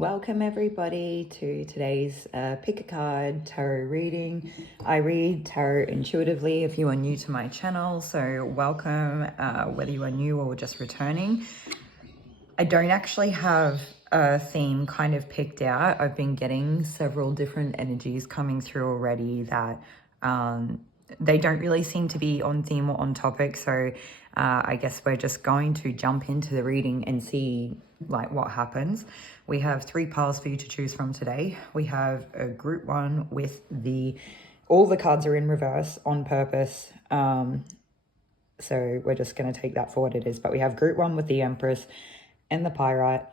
Welcome everybody to today's pick a card tarot reading. I read tarot intuitively if you are new to my channel, so welcome whether you are new or just returning. I don't actually have a theme kind of picked out. I've been getting several different energies coming through already that they don't really seem to be on theme or on topic, so I guess we're just going to jump into the reading and see like what happens. We have 3 piles for you to choose from today. We have a group 1 with all the cards are in reverse on purpose, so we're just going to take that for what it is. But we have group 1 with the Empress and the Pyrite.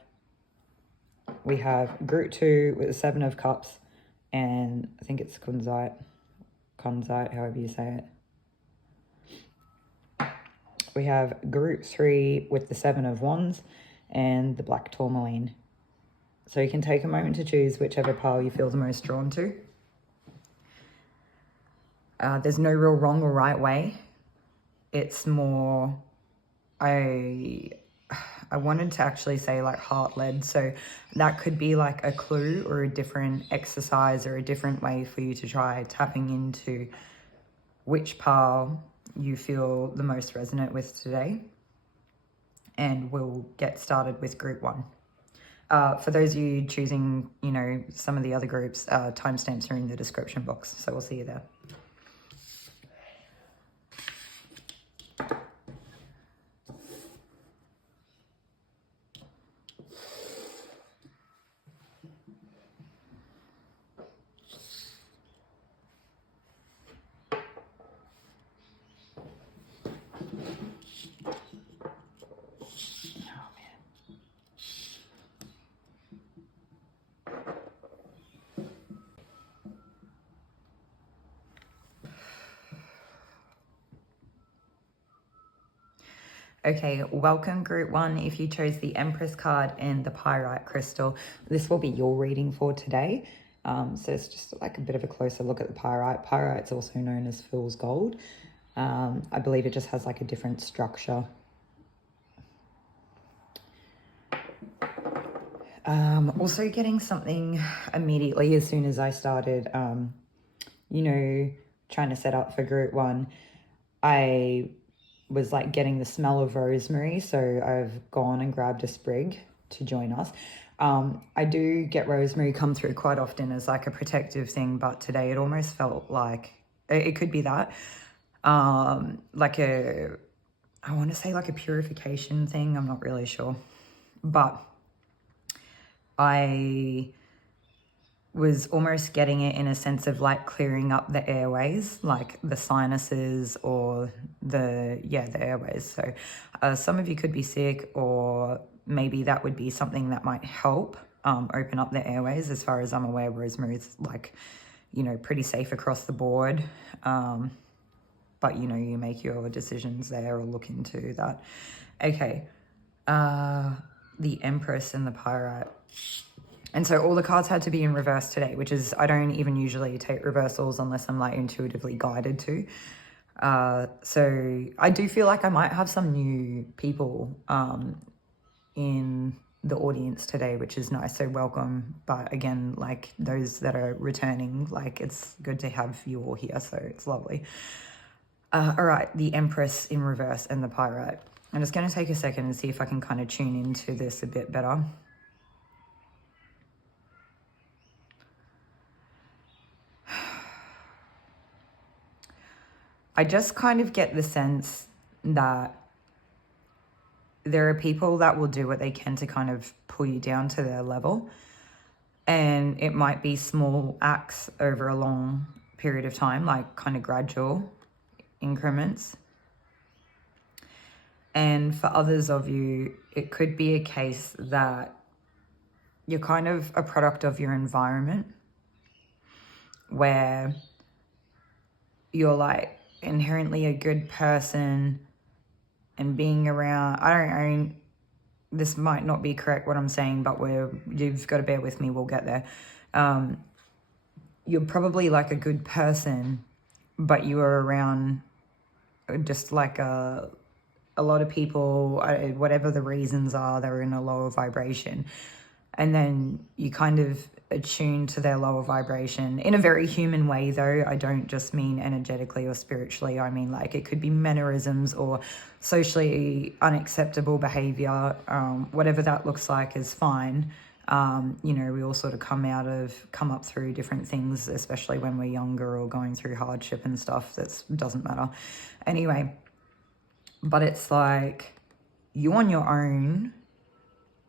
We have group 2 with the 7 of Cups and I think it's Kunzite, however you say it. We have group 3 with the 7 of Wands and the black Tourmaline. So you can take a moment to choose whichever pile you feel the most drawn to. There's no real wrong or right way. It's more, I wanted to actually say like heart-led, so that could be like a clue or a different exercise or a different way for you to try tapping into which pile you feel the most resonant with today. And we'll get started with group 1. For those of you choosing, you know, some of the other groups, timestamps are in the description box, so we'll see you there. Okay, welcome group 1. If you chose the Empress card and the Pyrite crystal, this will be your reading for today. So it's just like a bit of a closer look at the Pyrite. Pyrite's also known as fool's gold. I believe it just has like a different structure. Also getting something immediately as soon as I started, you know, trying to set up for group 1. I was like getting the smell of rosemary, so I've gone and grabbed a sprig to join us. I do get rosemary come through quite often as like a protective thing, but today it almost felt like it could be that like I want to say like a purification thing. I'm not really sure, but I was almost getting it in a sense of like clearing up the airways, like the sinuses or the airways. So some of you could be sick, or maybe that would be something that might help open up the airways. As far as I'm aware, rosemary is like, you know, pretty safe across the board. But, you know, you make your decisions there or look into that. Okay. The Empress and the Pyrite. And so all the cards had to be in reverse today, which is, I don't even usually take reversals unless I'm like intuitively guided to. So I do feel like I might have some new people in the audience today, which is nice. So welcome. But again, like those that are returning, like it's good to have you all here. So it's lovely. All right, the Empress in reverse and the Pyrite. I'm just going to take a second and see if I can kind of tune into this a bit better. I just kind of get the sense that there are people that will do what they can to kind of pull you down to their level. And it might be small acts over a long period of time, like kind of gradual increments. And for others of you, it could be a case that you're kind of a product of your environment, where you're like inherently a good person, and being around, I mean, this might not be correct what I'm saying, but you've got to bear with me, we'll get there. You're probably like a good person, but you are around just like a lot of people, whatever the reasons are, they're in a lower vibration. and then you kind of attune to their lower vibration in a very human way, though. I don't just mean energetically or spiritually. I mean, like, it could be mannerisms or socially unacceptable behavior. Whatever that looks like is fine. You know, we all sort of come up through different things, especially when we're younger or going through hardship and stuff. That doesn't matter. Anyway, but it's like, you on your own,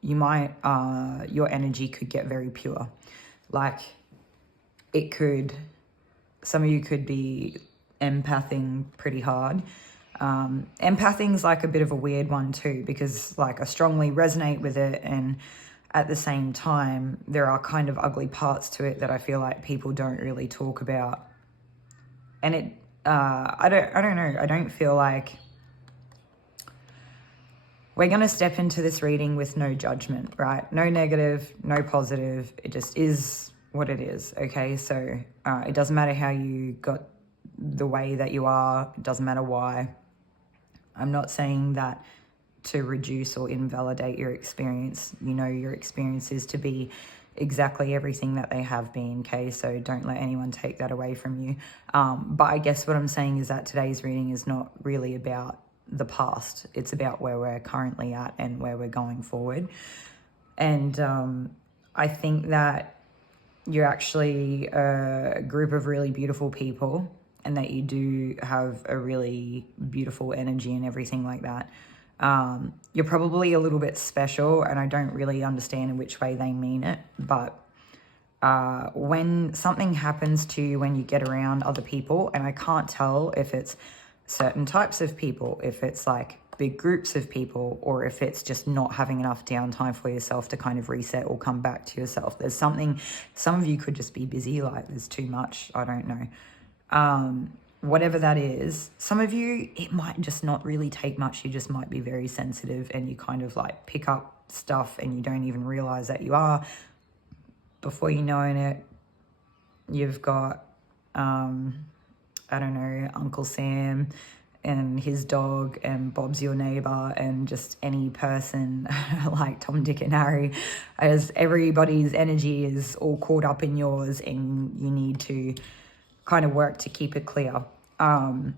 you might, your energy could get very pure. Like, it could, some of you could be empathing pretty hard. Empathing's like a bit of a weird one too, because like I strongly resonate with it, and at the same time, there are kind of ugly parts to it that I feel like people don't really talk about. And it, I don't know, I don't feel like, we're going to step into this reading with no judgment, right? No negative, no positive. It just is what it is, okay? So it doesn't matter how you got the way that you are. It doesn't matter why. I'm not saying that to reduce or invalidate your experience. You know, your experience is to be exactly everything that they have been, okay? So don't let anyone take that away from you. But I guess what I'm saying is that today's reading is not really about the past. It's about where we're currently at and where we're going forward. And I think that you're actually a group of really beautiful people, and that you do have a really beautiful energy and everything like that. You're probably a little bit special, and I don't really understand in which way they mean it, but when something happens to you when you get around other people, and I can't tell if it's certain types of people, if it's like big groups of people, or if it's just not having enough downtime for yourself to kind of reset or come back to yourself. There's something, some of you could just be busy, like there's too much, I don't know. Whatever that is, some of you, it might just not really take much. You just might be very sensitive, and you kind of like pick up stuff and you don't even realize that you are. Before you know it, you've got, I don't know, Uncle Sam and his dog, and Bob's your neighbor, and just any person like Tom, Dick and Harry, as everybody's energy is all caught up in yours, and you need to kind of work to keep it clear. And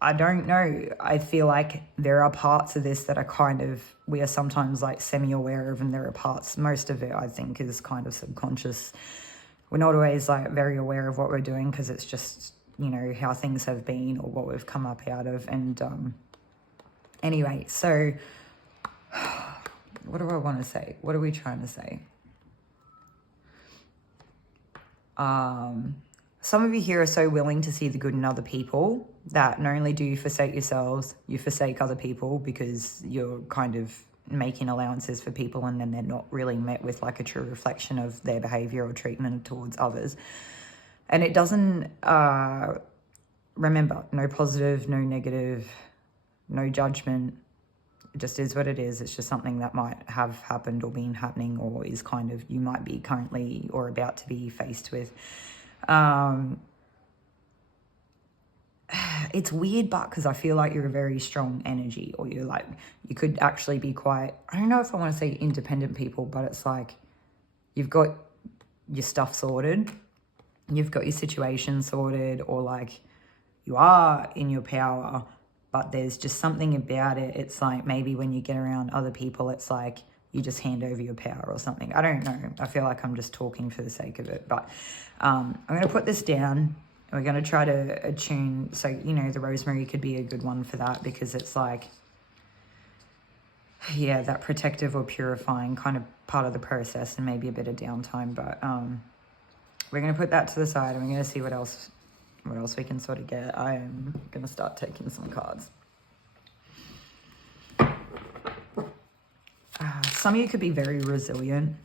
I don't know, I feel like there are parts of this that are kind of, we are sometimes like semi-aware of, and there are parts, most of it I think is kind of subconscious. We're not always like very aware of what we're doing, because it's just, you know, how things have been or what we've come up out of. And anyway, so what do I want to say? What are we trying to say? Some of you here are so willing to see the good in other people that not only do you forsake yourselves, you forsake other people, because you're kind of making allowances for people, and then they're not really met with like a true reflection of their behavior or treatment towards others. And it doesn't, remember, no positive, no negative, no judgment. It just is what it is. It's just something that might have happened or been happening, or is kind of, you might be currently or about to be faced with. It's weird, but because I feel like you're a very strong energy, or you're like, you could actually be quite, I don't know if I want to say independent people, but it's like you've got your stuff sorted, you've got your situation sorted, or like you are in your power, but there's just something about it. It's like maybe when you get around other people, it's like you just hand over your power or something. I don't know. I feel like I'm just talking for the sake of it, but I'm going to put this down. We're going to try to attune. So, you know, the rosemary could be a good one for that, because it's like, yeah, that protective or purifying kind of part of the process, and maybe a bit of downtime. But we're going to put that to the side, and we're going to see what else we can sort of get. I am going to start taking some cards. Some of you could be very resilient,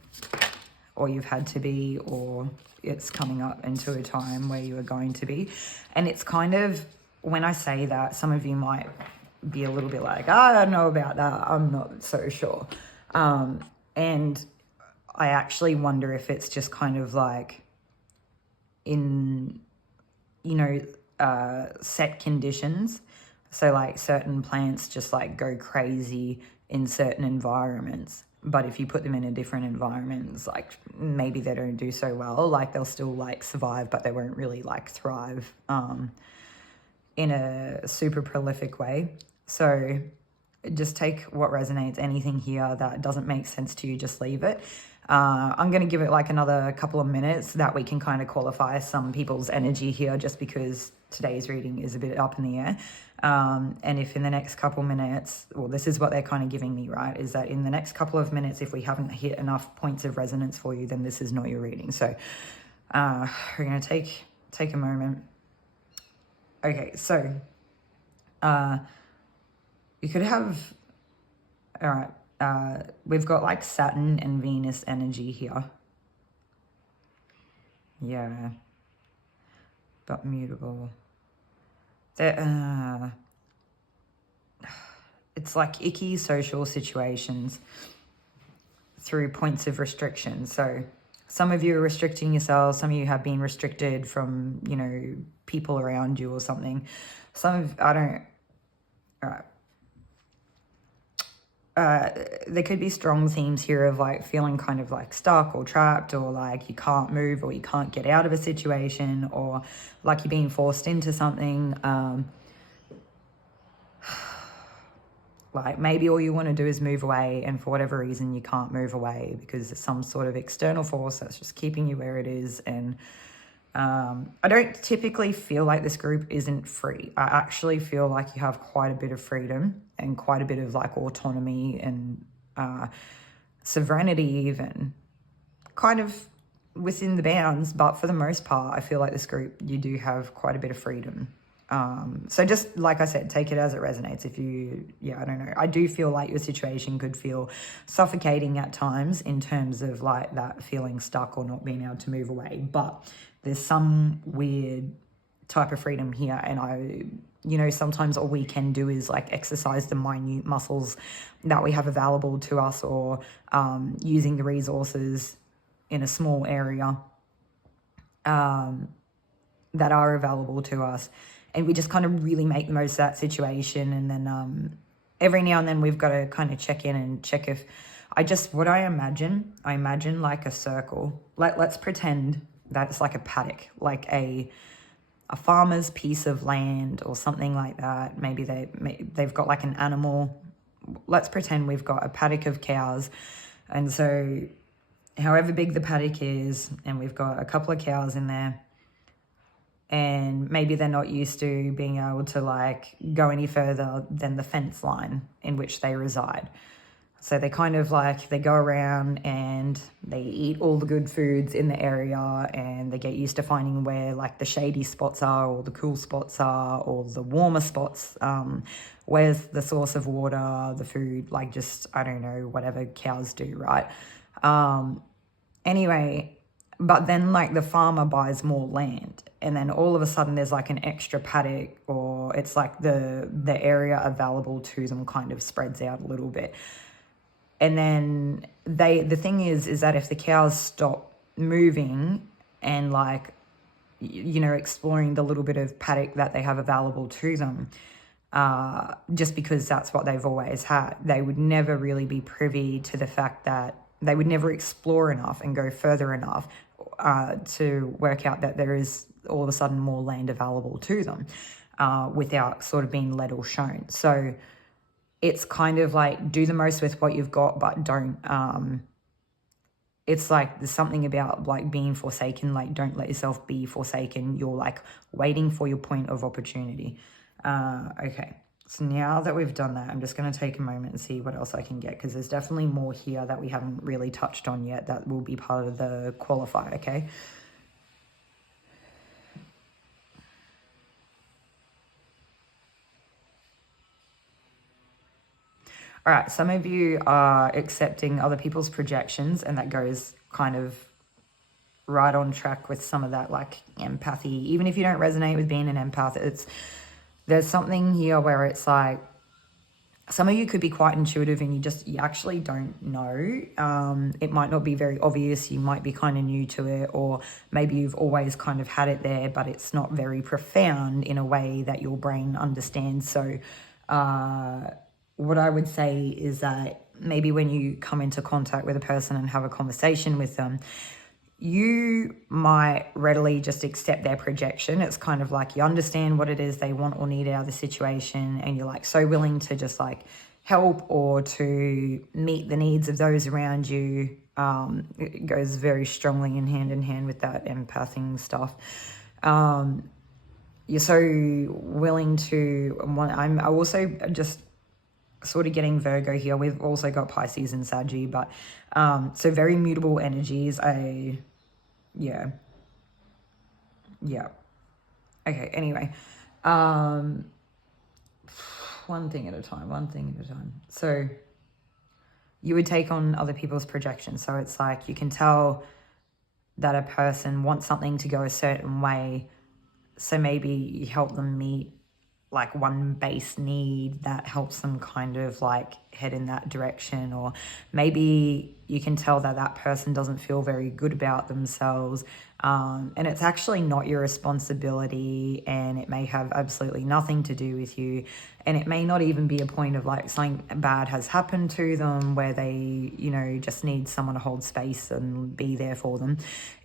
or you've had to be, or it's coming up into a time where you are going to be. And it's kind of, when I say that, some of you might be a little bit like, I don't know about that, I'm not so sure. And I actually wonder if it's just kind of like in, you know, set conditions. So like certain plants just like go crazy in certain environments. but if you put them in a different environment, it's like maybe they don't do so well. Like they'll still like survive, but they won't really like thrive in a super prolific way. So just take what resonates. Anything here that doesn't make sense to you, just leave it. I'm going to give it like another couple of minutes that we can kind of qualify some people's energy here, just because today's reading is a bit up in the air. And if in the next couple minutes, well, this is what they're kind of giving me, right, is that in the next couple of minutes, if we haven't hit enough points of resonance for you, then this is not your reading. So we're going to take a moment. Okay, so you could have, all right, we've got like Saturn and Venus energy here. Yeah, but mutable. It's like icky social situations through points of restriction. So some of you are restricting yourselves. Some of you have been restricted from, you know, people around you or something. Some of, I don't, all right. There could be strong themes here of like feeling kind of like stuck or trapped, or like you can't move, or you can't get out of a situation, or like you're being forced into something. Like maybe all you want to do is move away, and for whatever reason you can't move away because there's some sort of external force that's just keeping you where it is. And I don't typically feel like this group isn't free. I actually feel like you have quite a bit of freedom and quite a bit of like autonomy and sovereignty, even kind of within the bounds. But for the most part, I feel like this group, you do have quite a bit of freedom. So just like I said, take it as it resonates. If you, I don't know. I do feel like your situation could feel suffocating at times in terms of like that feeling stuck or not being able to move away. But there's some weird type of freedom here. And you know, sometimes all we can do is like exercise the minute muscles that we have available to us, or using the resources in a small area that are available to us. And we just kind of really make the most of that situation. And then every now and then we've got to kind of check in and check if I imagine like a circle. Let's pretend that it's like a paddock, like a farmer's piece of land or something like that. Maybe they've got like an animal. Let's pretend we've got a paddock of cows. And so however big the paddock is, and we've got a couple of cows in there, and maybe they're not used to being able to like go any further than the fence line in which they reside. So they kind of like, they go around and they eat all the good foods in the area, and they get used to finding where like the shady spots are, or the cool spots are, or the warmer spots, where's the source of water, the food, like just, I don't know, whatever cows do, right? Anyway, but then like the farmer buys more land, and then all of a sudden there's like an extra paddock, or it's like the area available to them kind of spreads out a little bit. And then the thing is that if the cows stop moving and like, you know, exploring the little bit of paddock that they have available to them, just because that's what they've always had, they would never really be privy to the fact that they would never explore enough and go further enough to work out that there is all of a sudden more land available to them without sort of being led or shown. So it's kind of like, do the most with what you've got, but don't, it's like there's something about like being forsaken, like don't let yourself be forsaken. You're like waiting for your point of opportunity. Okay, so now that we've done that, I'm just going to take a moment and see what else I can get, because there's definitely more here that we haven't really touched on yet that will be part of the qualifier, okay? All right, some of you are accepting other people's projections, and that goes kind of right on track with some of that like empathy. Even if you don't resonate with being an empath, there's something here where it's like some of you could be quite intuitive and you actually don't know. It might not be very obvious. You might be kind of new to it, or maybe you've always kind of had it there, but it's not very profound in a way that your brain understands. So what I would say is that maybe when you come into contact with a person and have a conversation with them, you might readily just accept their projection. It's kind of like you understand what it is they want or need out of the situation, and you're like so willing to just like help or to meet the needs of those around you. It goes very strongly in hand with that empathing stuff. You're so willing to want. I'm also just sort of getting Virgo here. We've also got Pisces and Saggy, but so very mutable energies. Yeah. Okay, anyway. One thing at a time. So you would take on other people's projections. So it's like you can tell that a person wants something to go a certain way. So maybe you help them meet like one base need that helps them kind of like head in that direction. Or maybe you can tell that that person doesn't feel very good about themselves, and it's actually not your responsibility, and it may have absolutely nothing to do with you, and it may not even be a point of like something bad has happened to them where they, you know, just need someone to hold space and be there for them.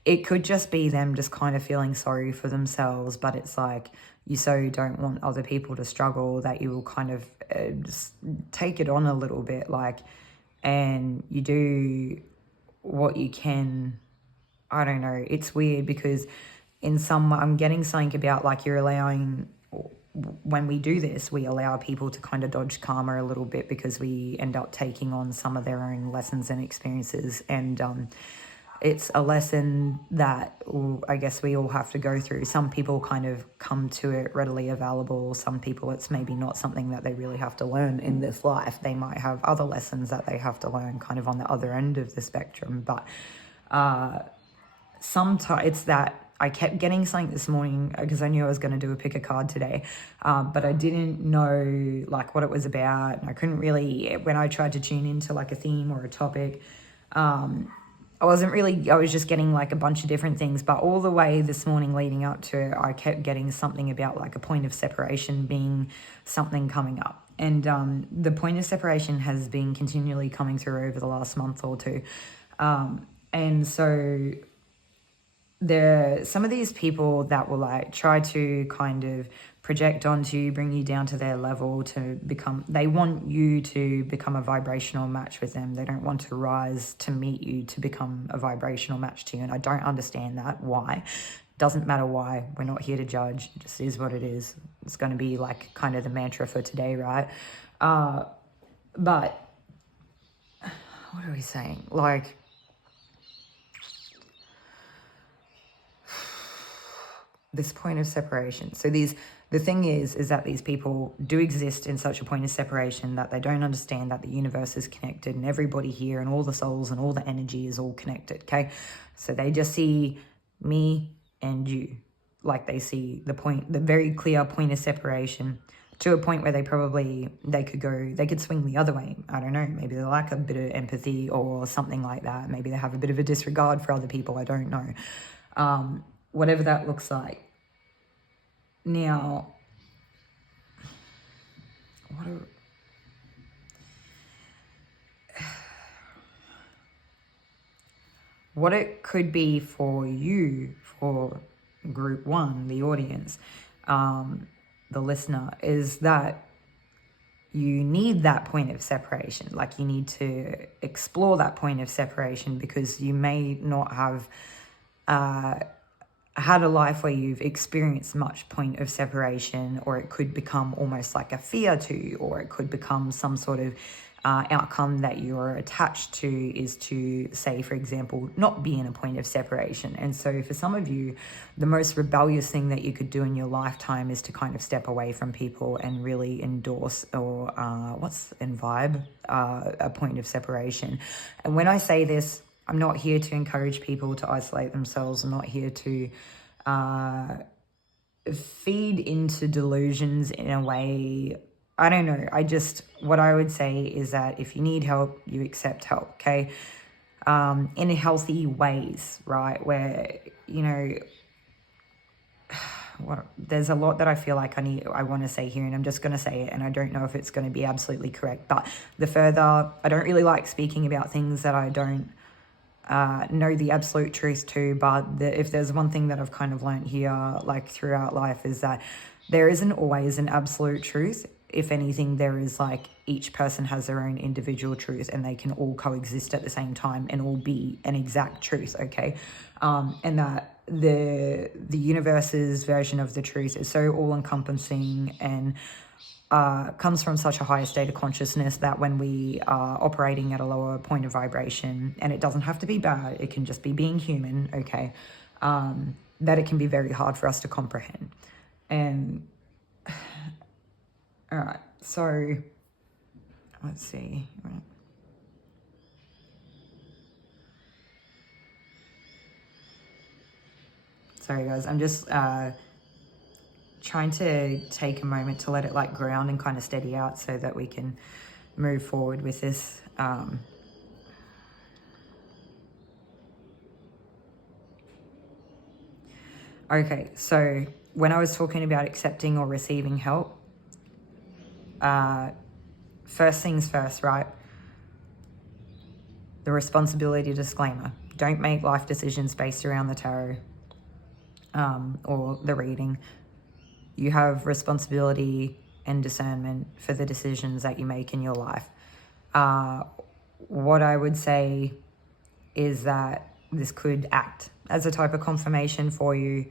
It could just be them just kind of feeling sorry for themselves, but it's like you so don't want other people to struggle that you will kind of just take it on a little bit, like, and you do what you can. I don't know. It's weird because I'm getting something about like you're allowing, when we do this, we allow people to kind of dodge karma a little bit because we end up taking on some of their own lessons and experiences. And it's a lesson that I guess we all have to go through. Some people kind of come to it readily available. Some people, it's maybe not something that they really have to learn in this life. They might have other lessons that they have to learn kind of on the other end of the spectrum. But sometimes it's that I kept getting something this morning because I knew I was going to do a pick a card today, but I didn't know like what it was about. And I couldn't really, when I tried to tune into like a theme or a topic, I was just getting like a bunch of different things, but all the way this morning leading up to it, I kept getting something about like a point of separation being something coming up. And the point of separation has been continually coming through over the last month or two. And so there are some of these people that will like try to kind of project onto you, bring you down to their level to become, they want you to become a vibrational match with them. They don't want to rise to meet you to become a vibrational match to you. And I don't understand that. Why? Doesn't matter why. We're not here to judge. It just is what it is. It's going to be like kind of the mantra for today, right? But what are we saying? Like, this point of separation. So the thing is that these people do exist in such a point of separation that they don't understand that the universe is connected and everybody here and all the souls and all the energy is all connected, okay? So they just see me and you. Like they see the very clear point of separation to a point where they could swing the other way. I don't know, maybe they lack a bit of empathy or something like that. Maybe they have a bit of a disregard for other people, I don't know. Whatever that looks like. Now, what it could be for you, for group one, the audience, the listener, is that you need that point of separation. Like you need to explore that point of separation because you may not have had a life where you've experienced much point of separation, or it could become almost like a fear to you, or it could become some sort of outcome that you're attached to is to, say, for example, not be in a point of separation. And so for some of you, the most rebellious thing that you could do in your lifetime is to kind of step away from people and really endorse or vibe a point of separation. And when I say this, I'm not here to encourage people to isolate themselves. I'm not here to feed into delusions in a way. I don't know. What I would say is that if you need help, you accept help, okay? In healthy ways, right? Where, you know, there's a lot that I feel like I want to say here, and I'm just going to say it, and I don't know if it's going to be absolutely correct. But I don't really like speaking about things that I don't know the absolute truth to. But if there's one thing that I've kind of learned here, like throughout life, is that there isn't always an absolute truth. If anything, there is like each person has their own individual truth, and they can all coexist at the same time and all be an exact truth, okay? And that the universe's version of the truth is so all-encompassing and comes from such a higher state of consciousness that when we are operating at a lower point of vibration, and it doesn't have to be bad, it can just be being human, okay, that it can be very hard for us to comprehend. And all right, so let's see. Right. Sorry guys, I'm just trying to take a moment to let it like ground and kind of steady out so that we can move forward with this. Okay, so when I was talking about accepting or receiving help, first things first, right? The responsibility disclaimer. Don't make life decisions based around the tarot or the reading. You have responsibility and discernment for the decisions that you make in your life. What I would say is that this could act as a type of confirmation for you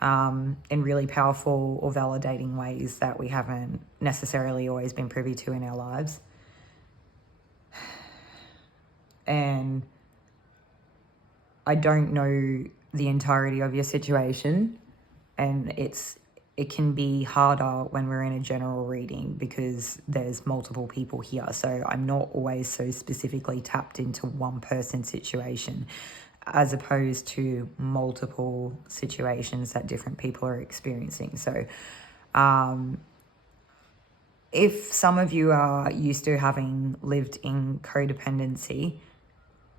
in really powerful or validating ways that we haven't necessarily always been privy to in our lives. And I don't know the entirety of your situation, and it can be harder when we're in a general reading because there's multiple people here. So I'm not always so specifically tapped into one person's situation as opposed to multiple situations that different people are experiencing. So if some of you are used to having lived in codependency,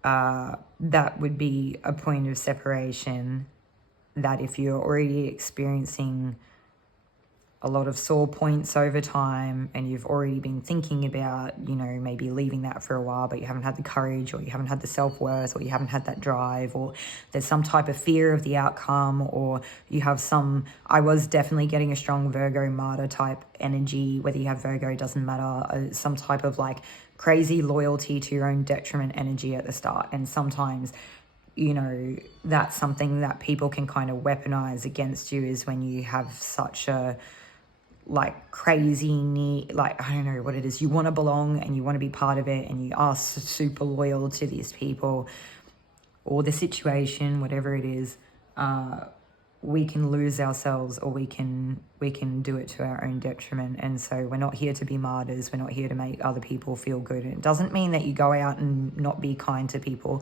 that would be a point of separation, that if you're already experiencing a lot of sore points over time and you've already been thinking about, you know, maybe leaving that for a while, but you haven't had the courage, or you haven't had the self-worth, or you haven't had that drive, or there's some type of fear of the outcome, or you have I was definitely getting a strong Virgo martyr type energy. Whether you have Virgo, doesn't matter. Some type of like crazy loyalty to your own detriment energy at the start. And sometimes, you know, that's something that people can kind of weaponize against you, is when you have such a like crazy need, like, I don't know what it is, you want to belong and you want to be part of it, and you are super loyal to these people or the situation, whatever it is. We can lose ourselves, or we can do it to our own detriment. And so we're not here to be martyrs. We're not here to make other people feel good. And it doesn't mean that you go out and not be kind to people.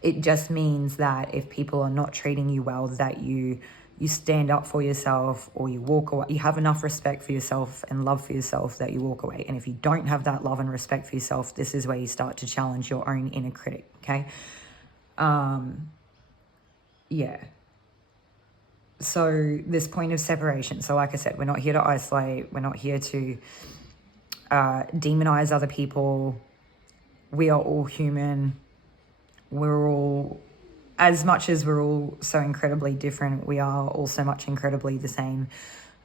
It just means that if people are not treating you well, that you stand up for yourself, or you walk away. You have enough respect for yourself and love for yourself that you walk away. And if you don't have that love and respect for yourself, this is where you start to challenge your own inner critic, okay? Yeah. So this point of separation. So like I said, we're not here to isolate. We're not here to demonize other people. We are all human. We're all, as much as we're all so incredibly different, we are also much incredibly the same.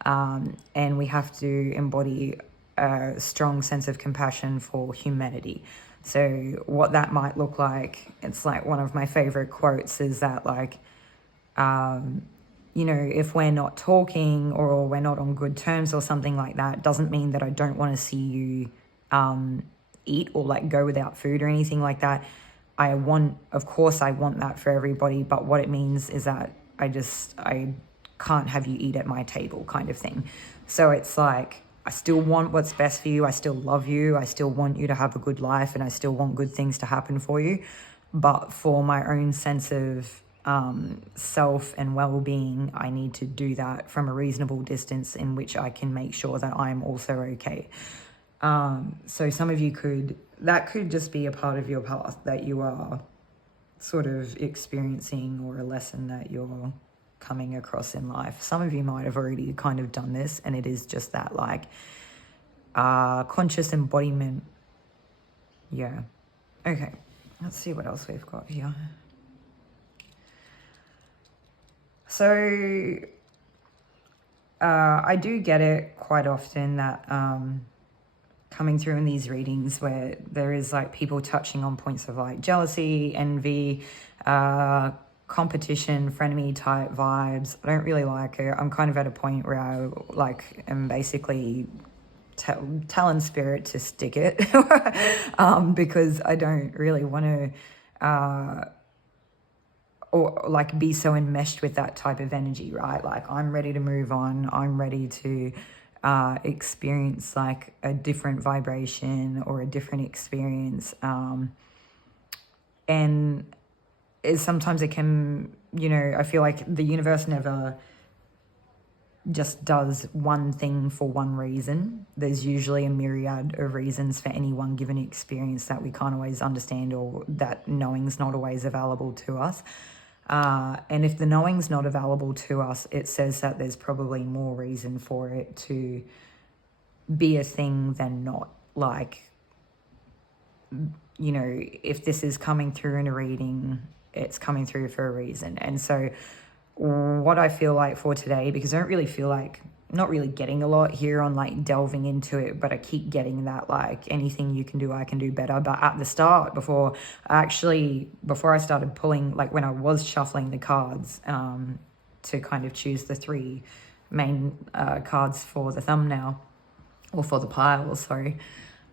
And we have to embody a strong sense of compassion for humanity. So what that might look like, it's like one of my favorite quotes is that, like, you know, if we're not talking or we're not on good terms or something like that, doesn't mean that I don't want to see you eat or like go without food or anything like that. Of course I want that for everybody, but what it means is that I can't have you eat at my table, kind of thing. So it's like, I still want what's best for you. I still love you. I still want you to have a good life, and I still want good things to happen for you. But for my own sense of self and well-being, I need to do that from a reasonable distance in which I can make sure that I'm also okay. So some of you that could just be a part of your path that you are sort of experiencing, or a lesson that you're coming across in life. Some of you might have already kind of done this, and it is just that like conscious embodiment. Yeah. Okay, let's see what else we've got here. So I do get it quite often that coming through in these readings where there is like people touching on points of like jealousy, envy, competition, frenemy type vibes. I don't really like it. I'm kind of at a point where I like am basically telling spirit to stick it because I don't really want to or like be so enmeshed with that type of energy, right? Like I'm ready to move on. I'm ready to experience like a different vibration or a different experience. And sometimes it can, you know, I feel like the universe never just does one thing for one reason. There's usually a myriad of reasons for any one given experience that we can't always understand, or that knowing's not always available to us. And if the knowing's not available to us, it says that there's probably more reason for it to be a thing than not. Like, you know, if this is coming through in a reading, it's coming through for a reason. And so what I feel like for today, because I don't really feel like, not really getting a lot here on like delving into it, but I keep getting that like anything you can do, I can do better. But at the start, before I started pulling, like when I was shuffling the cards to kind of choose the three main cards for the thumbnail, or for the pile, sorry,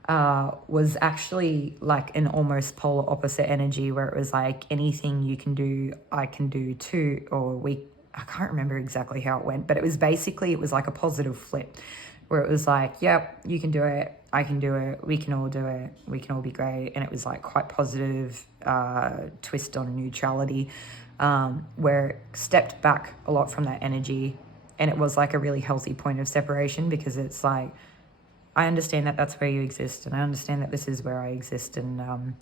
was actually like an almost polar opposite energy, where it was like anything you can do, I can do too, or I can't remember exactly how it went, but it was basically, it was like a positive flip, where it was like, yep, you can do it, I can do it, we can all do it, we can all be great. And it was like quite positive twist on neutrality, where it stepped back a lot from that energy. And it was like a really healthy point of separation, because it's like, I understand that that's where you exist, and I understand that this is where I exist, and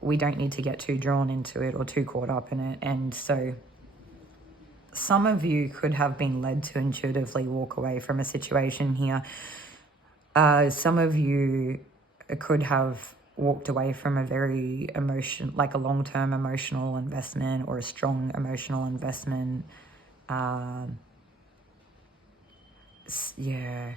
we don't need to get too drawn into it or too caught up in it. And so some of you could have been led to intuitively walk away from a situation here. Some of you could have walked away from a very like a long-term emotional investment, or a strong emotional investment. Yeah.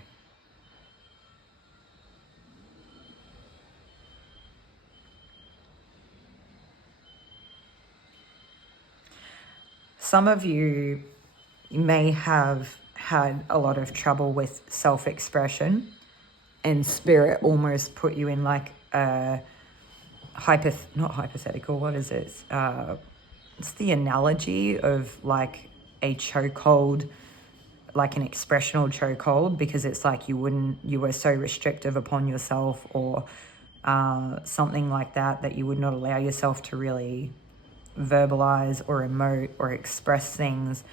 Some of you may have had a lot of trouble with self-expression, and spirit almost put you in like a not hypothetical, what is it? It's the analogy of like a chokehold, like an expressional chokehold, because it's like you were so restrictive upon yourself, or something like that you would not allow yourself to really verbalize or emote or express things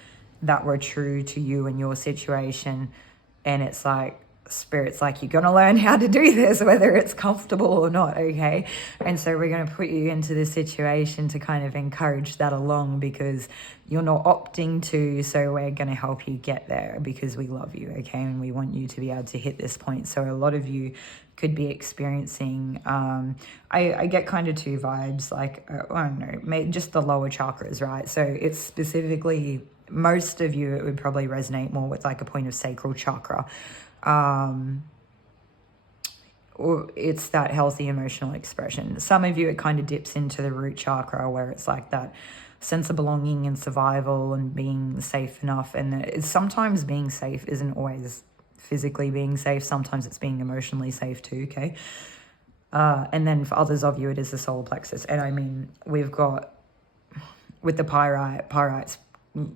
that were true to you and your situation. And it's like, spirit's like, you're gonna learn how to do this, whether it's comfortable or not, okay? And so we're gonna put you into this situation to kind of encourage that along, because you're not opting to, so we're gonna help you get there because we love you, okay? And we want you to be able to hit this point. So a lot of you could be experiencing, I get kind of two vibes, like, I don't know, just the lower chakras, right? So it's specifically, most of you, it would probably resonate more with like a point of sacral chakra. Or it's that healthy emotional expression. Some of you, it kind of dips into the root chakra, where it's like that sense of belonging and survival and being safe enough. And sometimes being safe isn't always physically being safe. Sometimes it's being emotionally safe too, okay? And then for others of you, it is the solar plexus. And I mean, we've got, with the pyrite's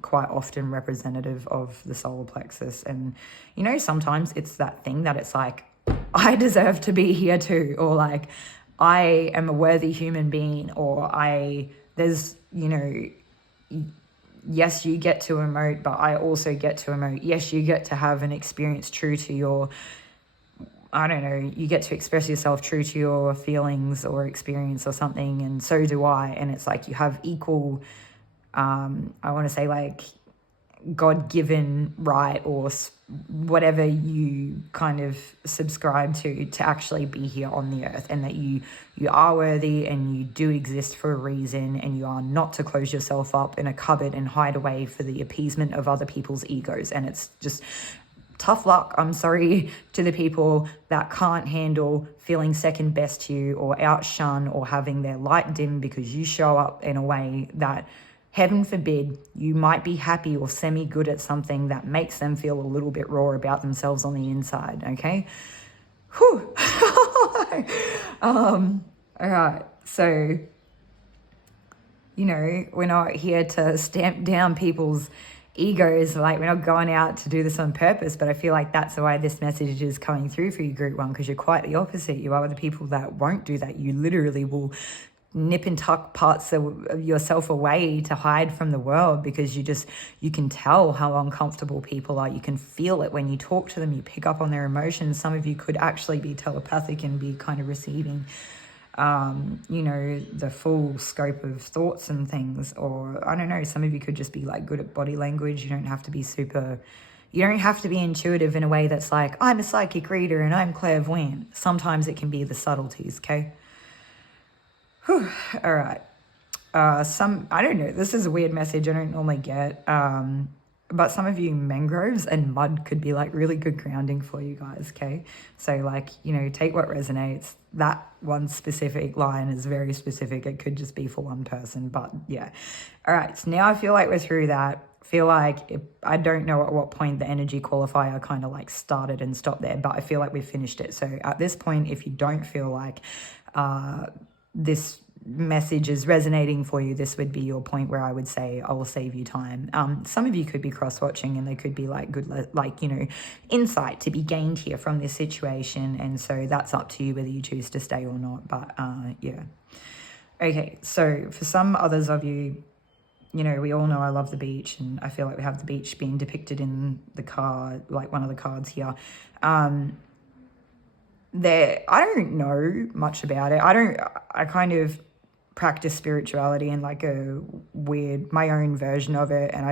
quite often representative of the solar plexus. And, you know, sometimes it's that thing that it's like, I deserve to be here too, or like, I am a worthy human being, or there's, you know, yes, you get to emote, but I also get to emote. Yes, you get to have an experience true to your, I don't know, you get to express yourself true to your feelings or experience or something, and so do I. And it's like you have equal, I want to say like God-given right, or whatever you kind of subscribe to actually be here on the earth, and that you are worthy and you do exist for a reason, and you are not to close yourself up in a cupboard and hide away for the appeasement of other people's egos. And it's just tough luck, I'm sorry, to the people that can't handle feeling second best to you, or outshun, or having their light dim because you show up in a way that, heaven forbid, you might be happy or semi-good at something that makes them feel a little bit raw about themselves on the inside, okay? Whew. All right, so, you know, we're not here to stamp down people's egos, like we're not going out to do this on purpose, but I feel like that's the way this message is coming through for you, group one, because you're quite the opposite. You are the people that won't do that. You literally will nip and tuck parts of yourself away to hide from the world, because you can tell how uncomfortable people are. You can feel it when you talk to them. You pick up on their emotions. Some of you could actually be telepathic and be kind of receiving you know, the full scope of thoughts and things. Or I don't know, some of you could just be like good at body language. You don't have to be intuitive in a way that's like, I'm a psychic reader and I'm clairvoyant. Sometimes it can be the subtleties, okay? Whew. All right. I don't know, this is a weird message I don't normally get. But some of you, mangroves and mud could be like really good grounding for you guys, okay? So like, you know, take what resonates. That one specific line is very specific. It could just be for one person, but yeah. All right, so now I feel like we're through that. Feel like, I don't know at what point the energy qualifier kind of like started and stopped there, but I feel like we finished it. So at this point, if you don't feel like this message is resonating for you, this would be your point where I would say, I will save you time. Some of you could be cross-watching, and there could be like good, like, you know, insight to be gained here from this situation. And so that's up to you whether you choose to stay or not. But yeah. Okay, so for some others of you, you know, we all know I love the beach, and I feel like we have the beach being depicted in the card, like one of the cards here. I don't know much about it. I kind of practice spirituality in like a weird, my own version of it. And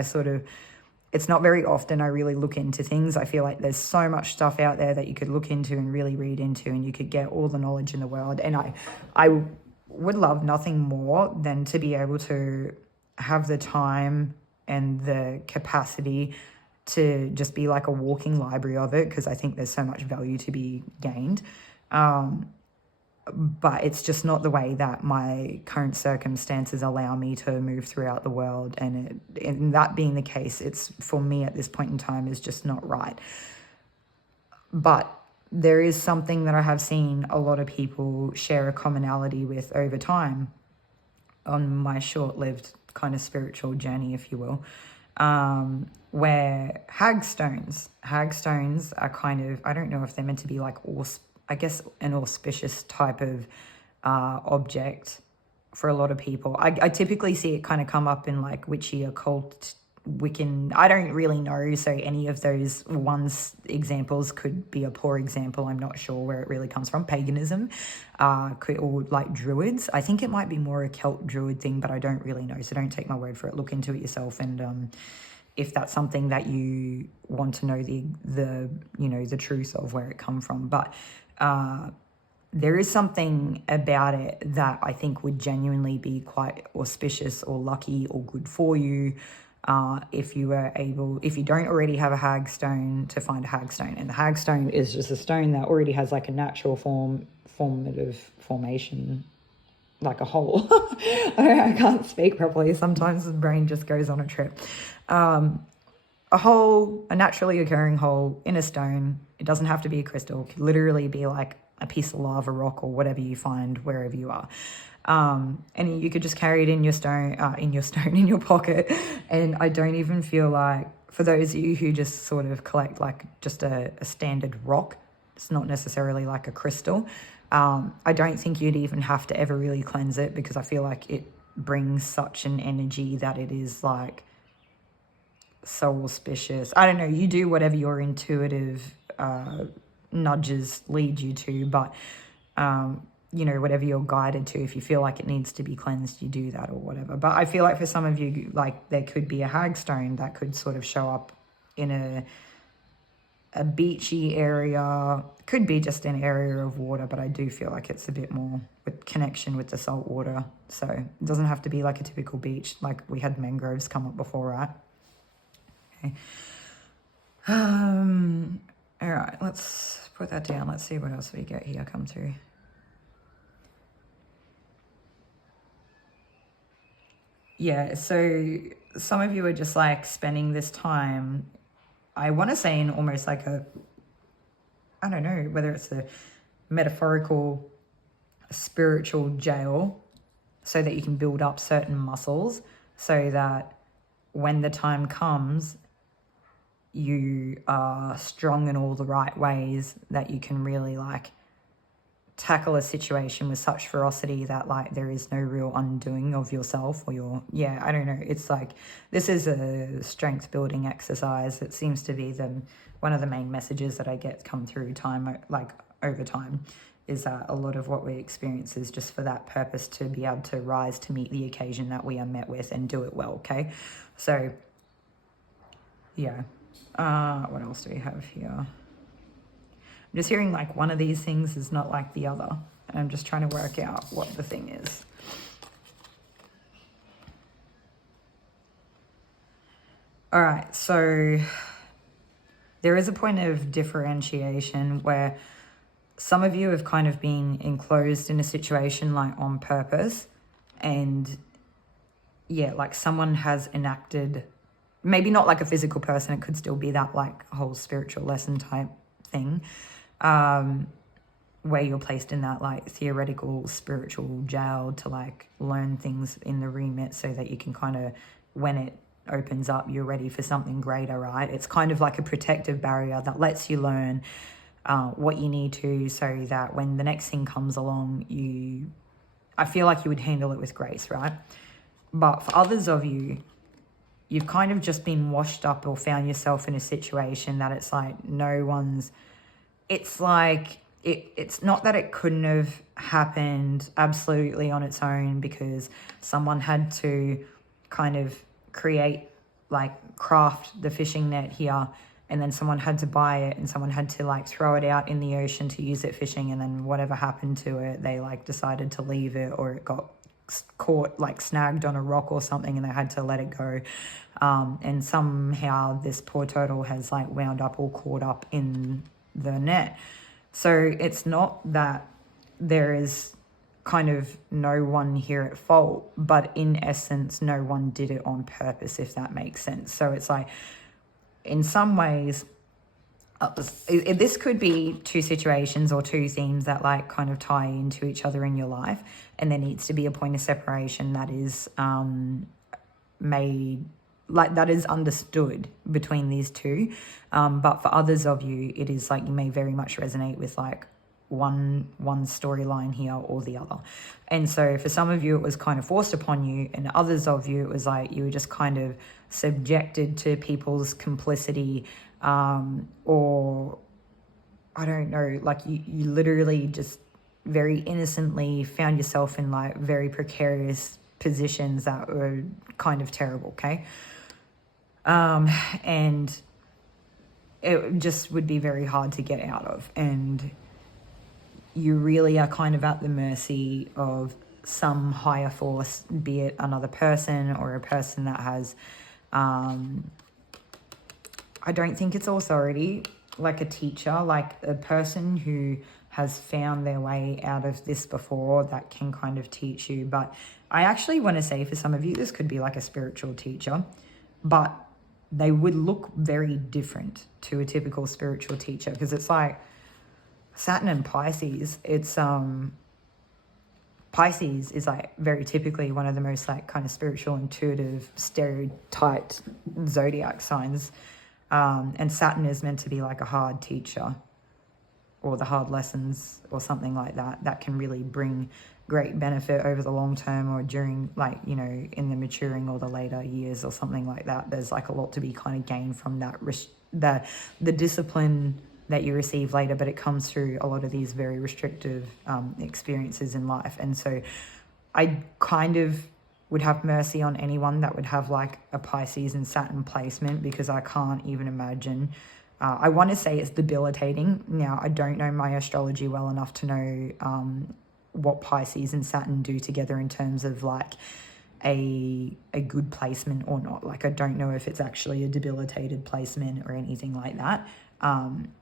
it's not very often I really look into things. I feel like there's so much stuff out there that you could look into and really read into, and you could get all the knowledge in the world. And I would love nothing more than to be able to have the time and the capacity to just be like a walking library of it, because I think there's so much value to be gained. But it's just not the way that my current circumstances allow me to move throughout the world. And that being the case, it's, for me at this point in time, is just not right. But there is something that I have seen a lot of people share a commonality with over time on my short-lived kind of spiritual journey, if you will, where hagstones are kind of, I don't know if they're meant to be like, I guess, an auspicious type of object for a lot of people. I typically see it kind of come up in like witchy, occult, Wiccan. I don't really know, so any of those examples could be a poor example. I'm not sure where it really comes from. Paganism, or like druids. I think it might be more a Celt druid thing, but I don't really know, so don't take my word for it. Look into it yourself, and if that's something that you want to know the truth of where it come from. But there is something about it that I think would genuinely be quite auspicious or lucky or good for you, if you don't already have a hagstone, to find a hagstone. And the hagstone is just a stone that already has like a natural formative formation, like a hole. I can't speak properly. Sometimes the brain just goes on a trip. A hole, a naturally occurring hole in a stone. It doesn't have to be a crystal. It could literally be like a piece of lava rock or whatever you find wherever you are. And you could just carry it in your pocket. And I don't even feel like, for those of you who just sort of collect like just a standard rock, it's not necessarily like a crystal. I don't think you'd even have to ever really cleanse it, because I feel like it brings such an energy that it is like so auspicious. I don't know, you do whatever your intuitive nudges lead you to, but you know, whatever you're guided to. If you feel like it needs to be cleansed, you do that or whatever. But I feel like for some of you, like there could be a hagstone that could sort of show up in a beachy area. Could be just an area of water, but I do feel like it's a bit more with connection with the salt water. So it doesn't have to be like a typical beach. Like we had mangroves come up before, right? Okay. All right, let's put that down. Let's see what else we get here come through. Yeah, so some of you are just like spending this time, I want to say in almost like a, I don't know, whether it's a metaphorical, spiritual jail, so that you can build up certain muscles so that when the time comes, you are strong in all the right ways, that you can really like tackle a situation with such ferocity that like there is no real undoing of yourself or your, yeah, I don't know. It's like, this is a strength building exercise. It seems to be one of the main messages that I get come through time, like over time, is that a lot of what we experience is just for that purpose, to be able to rise to meet the occasion that we are met with and do it well. Okay. So yeah. What else do we have here? I'm just hearing like one of these things is not like the other. And I'm just trying to work out what the thing is. All right, so there is a point of differentiation where some of you have kind of been enclosed in a situation like on purpose. And yeah, like someone has enacted, maybe not like a physical person, it could still be that like whole spiritual lesson type thing, where you're placed in that like theoretical spiritual jail to like learn things in the remit so that you can kind of, when it opens up, you're ready for something greater, right? It's kind of like a protective barrier that lets you learn what you need to, so that when the next thing comes along, I feel like you would handle it with grace, right? But for others of you, you've kind of just been washed up or found yourself in a situation that it's like it's like, it's not that it couldn't have happened absolutely on its own, because someone had to kind of craft the fishing net here, and then someone had to buy it, and someone had to like throw it out in the ocean to use it fishing, and then whatever happened to it, they like decided to leave it, or it got caught, like snagged on a rock or something, and they had to let it go. And somehow this poor turtle has like wound up all caught up in the net. So it's not that there is kind of no one here at fault, but in essence, no one did it on purpose, if that makes sense. So it's like, in some ways, this could be two situations or two themes that like kind of tie into each other in your life, and there needs to be a point of separation that is made, like that is understood between these two. But for others of you, it is like you may very much resonate with like one storyline here or the other. And so for some of you, it was kind of forced upon you, and others of you, it was like you were just kind of subjected to people's complicity, or I don't know, like you literally just very innocently found yourself in like very precarious positions that were kind of terrible, okay? And it just would be very hard to get out of, and you really are kind of at the mercy of some higher force, be it another person or a person that has, I don't think it's authority, like a teacher, like a person who has found their way out of this before that can kind of teach you. But I actually want to say for some of you, this could be like a spiritual teacher, but they would look very different to a typical spiritual teacher, because it's like Saturn and Pisces, it's Pisces is like very typically one of the most like kind of spiritual, intuitive, stereotyped zodiac signs. And Saturn is meant to be like a hard teacher, or the hard lessons or something like that, that can really bring great benefit over the long term, or during like, you know, in the maturing or the later years or something like that. There's like a lot to be kind of gained from that, the discipline that you receive later, but it comes through a lot of these very restrictive experiences in life. And so I kind of would have mercy on anyone that would have like a Pisces and Saturn placement, because I can't even imagine. I want to say it's debilitating. Now, I don't know my astrology well enough to know what Pisces and Saturn do together in terms of like a good placement or not. Like, I don't know if it's actually a debilitated placement or anything like that.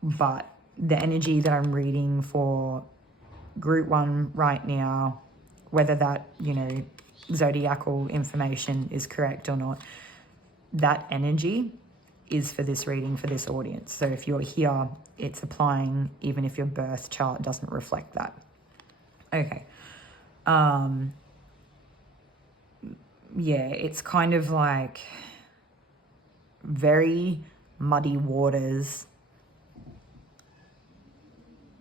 But the energy that I'm reading for group 1 right now, whether that, you know, zodiacal information is correct or not, that energy is for this reading, for this audience. So if you're here, it's applying even if your birth chart doesn't reflect that. Okay. Yeah, it's kind of like very muddy waters.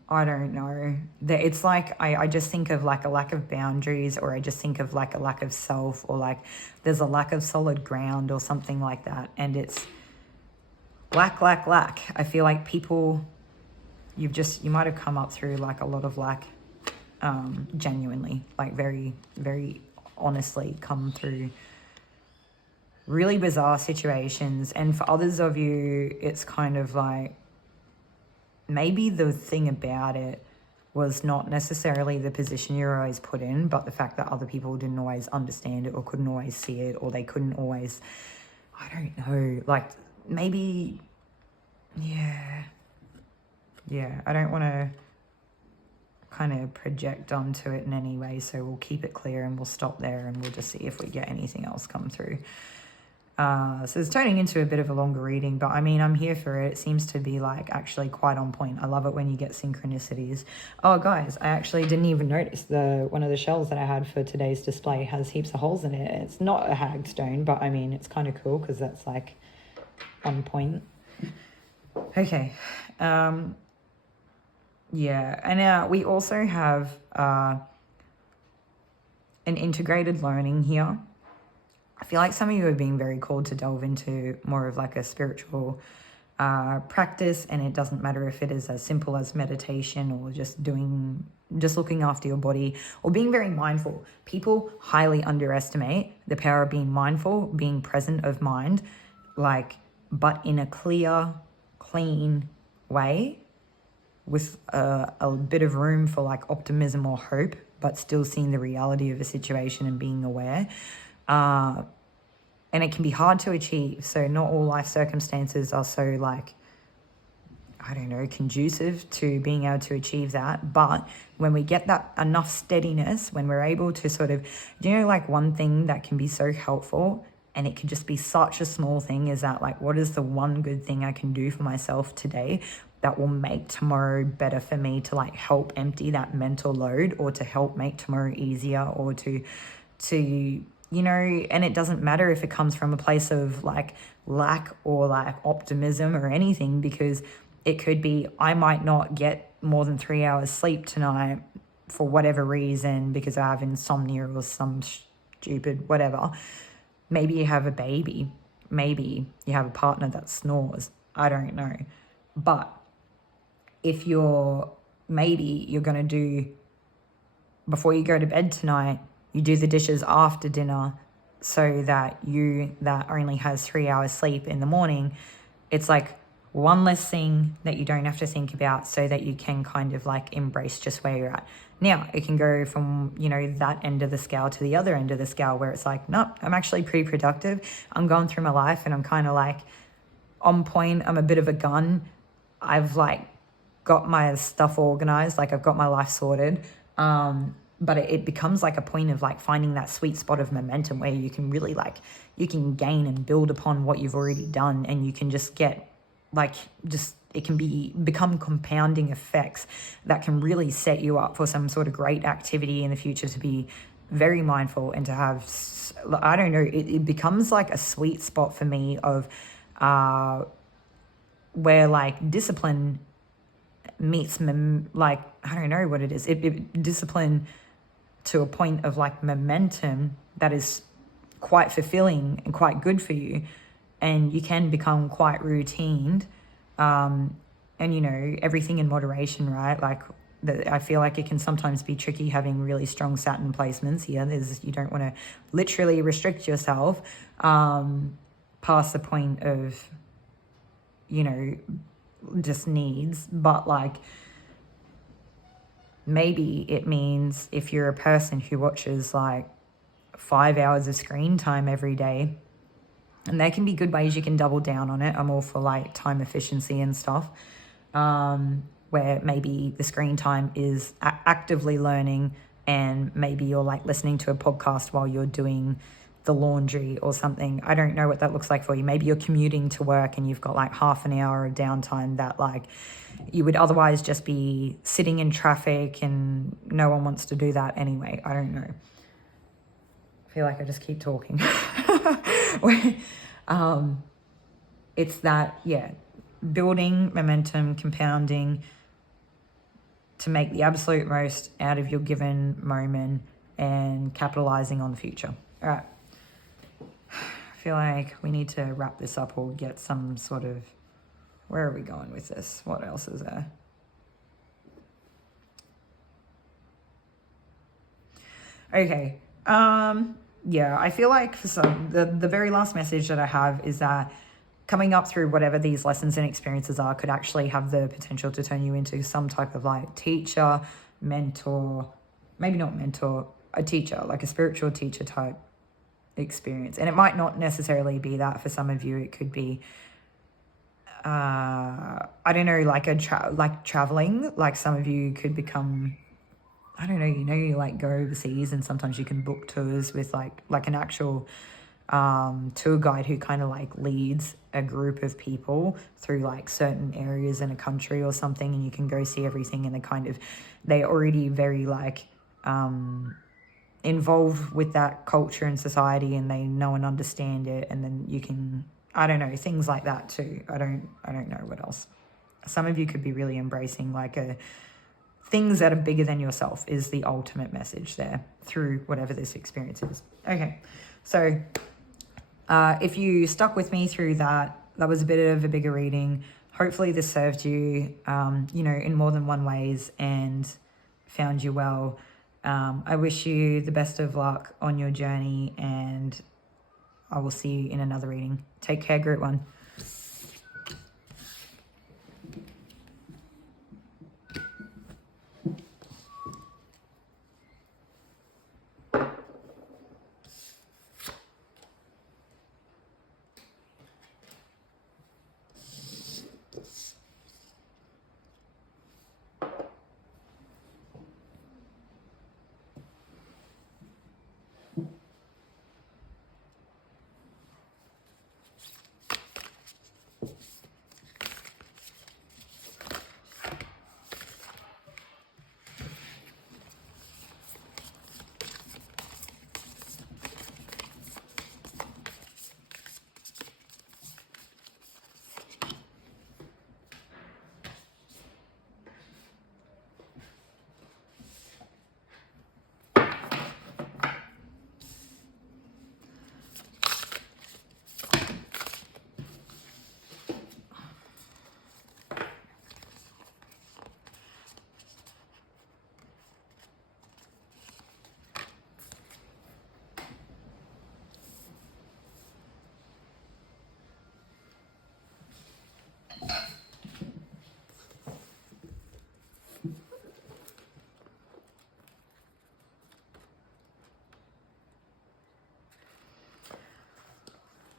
I don't know. It's like, I just think of like a lack of boundaries, or I just think of like a lack of self, or like there's a lack of solid ground or something like that. And it's lack. I feel like people, you might have come up through like a lot of lack, genuinely, like very, very honestly come through really bizarre situations. And for others of you, it's kind of like, maybe the thing about it was not necessarily the position you're always put in, but the fact that other people didn't always understand it, or couldn't always see it, or they couldn't always, I don't know, like maybe, yeah, I don't want to kind of project onto it in any way, so we'll keep it clear and we'll stop there, and we'll just see if we get anything else come through. So it's turning into a bit of a longer reading, but I mean, I'm here for it. It seems to be like actually quite on point. I love it when you get synchronicities. Oh guys, I actually didn't even notice one of the shells that I had for today's display has heaps of holes in it. It's not a hagstone, but I mean, it's kind of cool because that's like on point. Okay. Yeah, and we also have an integrated learning here. I feel like some of you are being very called to delve into more of like a spiritual practice, and it doesn't matter if it is as simple as meditation or just looking after your body or being very mindful. People highly underestimate the power of being mindful, being present of mind, like, but in a clear, clean way, with a bit of room for like optimism or hope, but still seeing the reality of a situation and being aware. And it can be hard to achieve. So not all life circumstances are so like, I don't know, conducive to being able to achieve that. But when we get that enough steadiness, when we're able to sort of, like one thing that can be so helpful, and it could just be such a small thing, is that like, what is the one good thing I can do for myself today that will make tomorrow better for me, to like help empty that mental load, or to help make tomorrow easier, or to and it doesn't matter if it comes from a place of like lack or like optimism or anything, because it could be, I might not get more than 3 hours sleep tonight for whatever reason, because I have insomnia or some stupid whatever. Maybe you have a baby. Maybe you have a partner that snores. I don't know. But if maybe you're going to do, before you go to bed tonight, you do the dishes after dinner, so that that only has 3 hours sleep in the morning, it's like one less thing that you don't have to think about, so that you can kind of like embrace just where you're at. Now, it can go from, that end of the scale to the other end of the scale, where it's like, nope, I'm actually pretty productive. I'm going through my life and I'm kind of like on point. I'm a bit of a gun. I've like got my stuff organized, like I've got my life sorted. But it becomes like a point of like finding that sweet spot of momentum, where you can really like, you can gain and build upon what you've already done, and you can just get like, it can become compounding effects that can really set you up for some sort of great activity in the future, to be very mindful and to have, I don't know, it becomes like a sweet spot for me of where like discipline meets, like, I don't know what it is. Discipline to a point of like momentum that is quite fulfilling and quite good for you, and you can become quite routined, and And, you know, everything in moderation, right? Like, I feel like it can sometimes be tricky having really strong Saturn placements here. You don't want to literally restrict yourself past the point of, you know, just needs. But like, maybe it means if you're a person who watches like 5 hours of screen time every day, and there can be good ways you can double down on it. I'm all for like time efficiency and stuff, where maybe the screen time is actively learning, and maybe you're like listening to a podcast while you're doing the laundry or something. I don't know what that looks like for you. Maybe you're commuting to work and you've got like half an hour of downtime that like you would otherwise just be sitting in traffic, and no one wants to do that anyway. I don't know. I feel like I just keep talking. It's that, yeah, building momentum, compounding to make the absolute most out of your given moment and capitalizing on the future. All right. I feel like we need to wrap this up or get some sort of, where are we going with this? What else is there? Okay. Yeah, I feel like for some, the very last message that I have is that coming up through whatever these lessons and experiences are could actually have the potential to turn you into some type of like teacher, mentor, maybe not mentor, a teacher, like a spiritual teacher type experience. And it might not necessarily be that. For some of you, it could be, I don't know, like traveling. Like some of you could become, I don't know, you like go overseas, and sometimes you can book tours with like an actual tour guide who kind of like leads a group of people through like certain areas in a country or something, and you can go see everything, and they're already very like involved with that culture and society, and they know and understand it, and then you can, I don't know, things like that too. I don't know what else. Some of you could be really embracing like things that are bigger than yourself is the ultimate message there through whatever this experience is. Okay, so if you stuck with me through that was a bit of a bigger reading. Hopefully this served you, you know, in more than one ways and found you well. I wish you the best of luck on your journey, and I will see you in another reading. Take care, Group 1.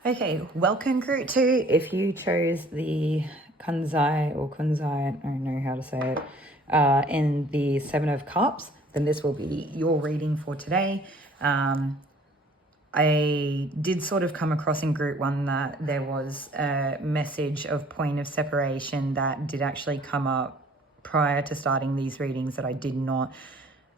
Okay, welcome Group 2. If you chose the Kunzite, I don't know how to say it, and the 7 of Cups, then this will be your reading for today. I did sort of come across in Group 1 that there was a message of point of separation that did actually come up prior to starting these readings that I did not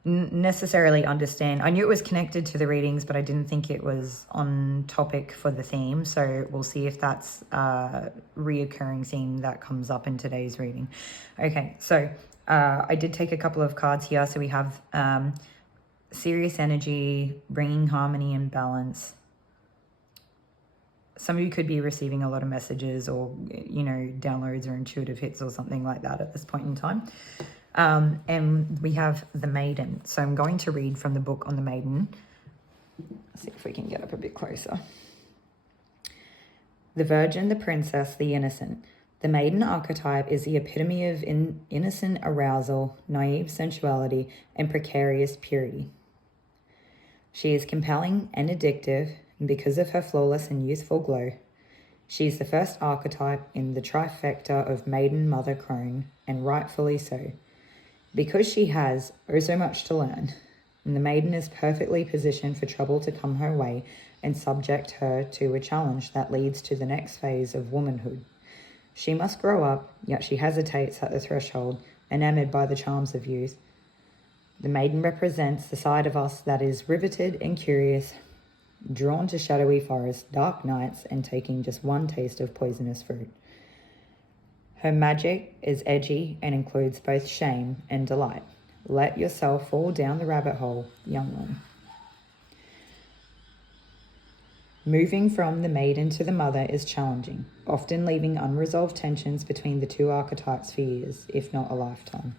necessarily understand. I knew it was connected to the readings, but I didn't think it was on topic for the theme. So we'll see if that's a reoccurring theme that comes up in today's reading. Okay, so I did take a couple of cards here. So we have serious energy, bringing harmony and balance, some of you could be receiving a lot of messages or, you know, downloads or intuitive hits or something like that at this point in time. And we have the Maiden. So I'm going to read from the book on the Maiden. Let's see if we can get up a bit closer. The Virgin, the Princess, the Innocent. The Maiden archetype is the epitome of innocent arousal, naive sensuality, and precarious purity. She is compelling and addictive because of her flawless and youthful glow. She is the first archetype in the trifecta of Maiden, Mother, Crone, and rightfully so. Because she has oh so much to learn, and the Maiden is perfectly positioned for trouble to come her way and subject her to a challenge that leads to the next phase of womanhood. She must grow up, yet she hesitates at the threshold, enamored by the charms of youth. The Maiden represents the side of us that is riveted and curious, drawn to shadowy forests, dark nights, and taking just one taste of poisonous fruit. Her magic is edgy and includes both shame and delight. Let yourself fall down the rabbit hole, young one. Moving from the Maiden to the Mother is challenging, often leaving unresolved tensions between the two archetypes for years, if not a lifetime.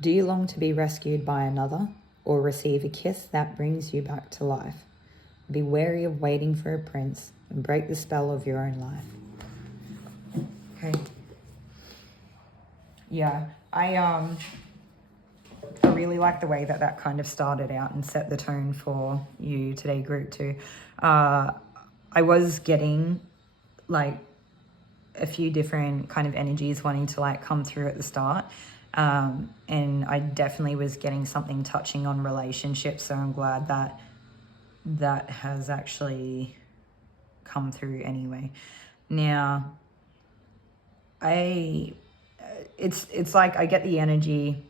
Do you long to be rescued by another, or receive a kiss that brings you back to life? Be wary of waiting for a prince and break the spell of your own life. Okay. Yeah, I really like the way that kind of started out and set the tone for you today, group 2. I was getting like a few different kind of energies wanting to like come through at the start. And I definitely was getting something touching on relationships. So I'm glad that that has actually come through anyway. Now, it's like I get the energy,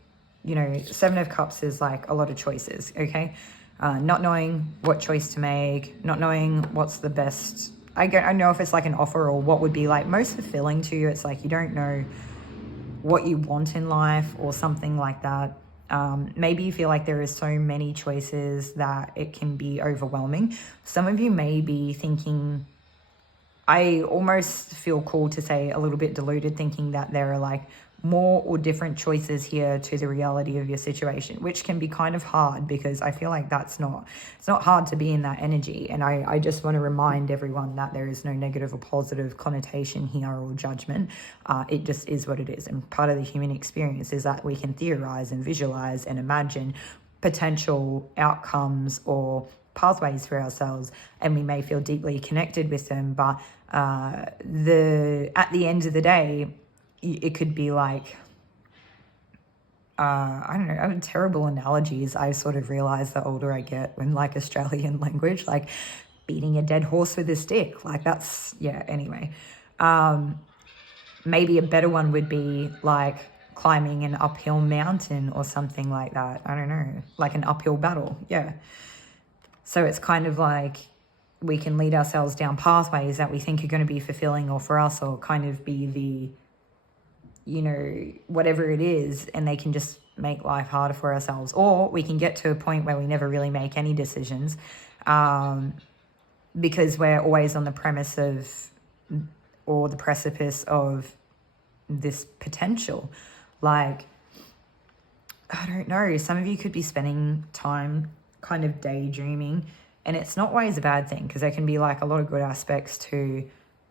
you know, 7 of Cups is like a lot of choices, okay? Not knowing what choice to make, not knowing what's the best. I don't know if it's like an offer or what would be like most fulfilling to you. It's like you don't know what you want in life or something like that. Maybe you feel like there is so many choices that it can be overwhelming. Some of you may be thinking, I almost feel called to say a little bit deluded, thinking that there are like more or different choices here to the reality of your situation, which can be kind of hard because I feel like it's not hard to be in that energy. And I just want to remind everyone that there is no negative or positive connotation here or judgment. It just is what it is. And part of the human experience is that we can theorize and visualize and imagine potential outcomes or pathways for ourselves, and we may feel deeply connected with them, but at the end of the day, it could be like, I don't know, terrible analogies. I sort of realize the older I get when like Australian language, like beating a dead horse with a stick, like that's, yeah, anyway. Maybe a better one would be like climbing an uphill mountain or something like that. I don't know, like an uphill battle, yeah. So it's kind of like we can lead ourselves down pathways that we think are going to be fulfilling or for us, or kind of be the, you know, whatever it is, and they can just make life harder for ourselves. Or we can get to a point where we never really make any decisions because we're always on the premise of, or the precipice of this potential. Like, I don't know, some of you could be spending time kind of daydreaming, and it's not always a bad thing because there can be like a lot of good aspects to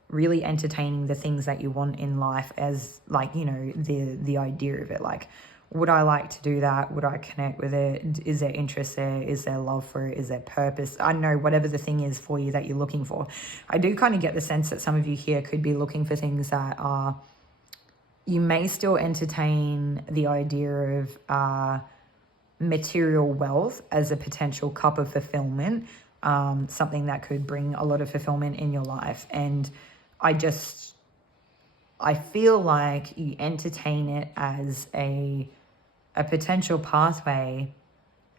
really entertaining the things that you want in life, as like, you know, the idea of it. Like, would I like to do that? Would I connect with it? Is there interest there? Is there love for it? Is there purpose? I don't know, whatever the thing is for you that you're looking for. I do kind of get the sense that some of you here could be looking for things that are, you may still entertain the idea of material wealth as a potential cup of fulfillment, something that could bring a lot of fulfillment in your life. And I feel like you entertain it as a potential pathway.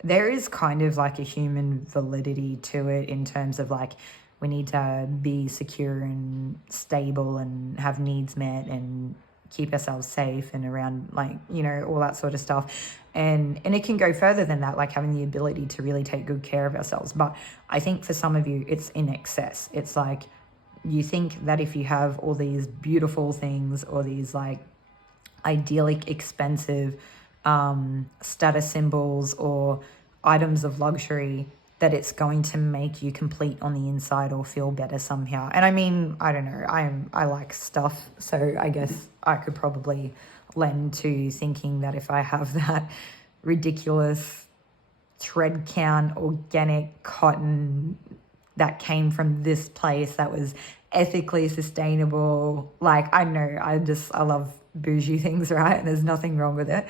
There is kind of like a human validity to it in terms of like, we need to be secure and stable and have needs met and keep ourselves safe and around, like, you know, all that sort of stuff. And it can go further than that, like having the ability to really take good care of ourselves. But I think for some of you, it's in excess. It's like you think that if you have all these beautiful things or these like idyllic, expensive status symbols or items of luxury, that it's going to make you complete on the inside or feel better somehow. And I mean, I don't know, I like stuff, so I guess I could probably lend to thinking that if I have that ridiculous thread count organic cotton that came from this place that was ethically sustainable, like, I know, I love bougie things, right? And there's nothing wrong with it.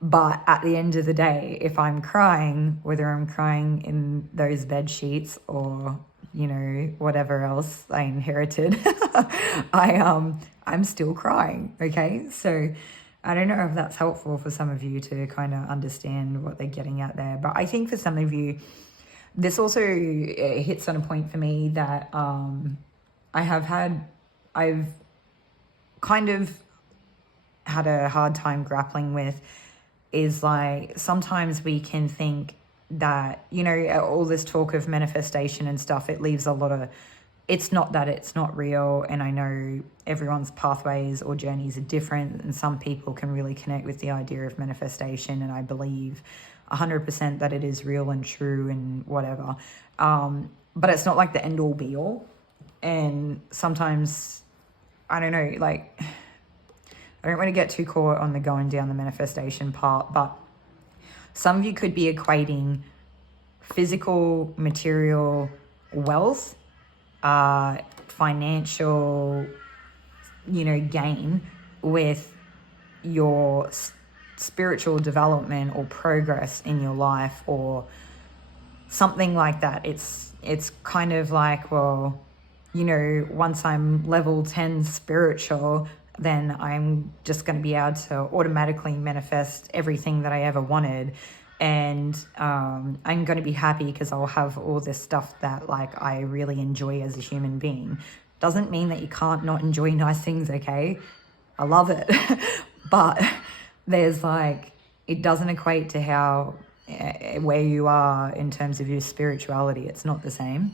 But at the end of the day, if I'm crying, whether I'm crying in those bed sheets or, you know, whatever else I inherited, I'm still crying, okay? So I don't know if that's helpful for some of you to kind of understand what they're getting at there. But I think for some of you, this also hits on a point for me that I've kind of had a hard time grappling with, is like sometimes we can think that, you know, all this talk of manifestation and stuff, it leaves a lot of, it's not that it's not real. And I know everyone's pathways or journeys are different, and some people can really connect with the idea of manifestation, and I believe 100% that it is real and true and whatever. But it's not like the end all be all. And sometimes, I don't know, like, I don't want to get too caught on the going down the manifestation part, but some of you could be equating physical, material wealth, financial, you know, gain with your spiritual development or progress in your life or something like that. It's kind of like, well, you know, once I'm level 10 spiritual, then I'm just going to be able to automatically manifest everything that I ever wanted. And I'm going to be happy because I'll have all this stuff that, like, I really enjoy as a human being. Doesn't mean that you can't not enjoy nice things, okay? I love it. But there's like, it doesn't equate to how, where you are in terms of your spirituality. It's not the same.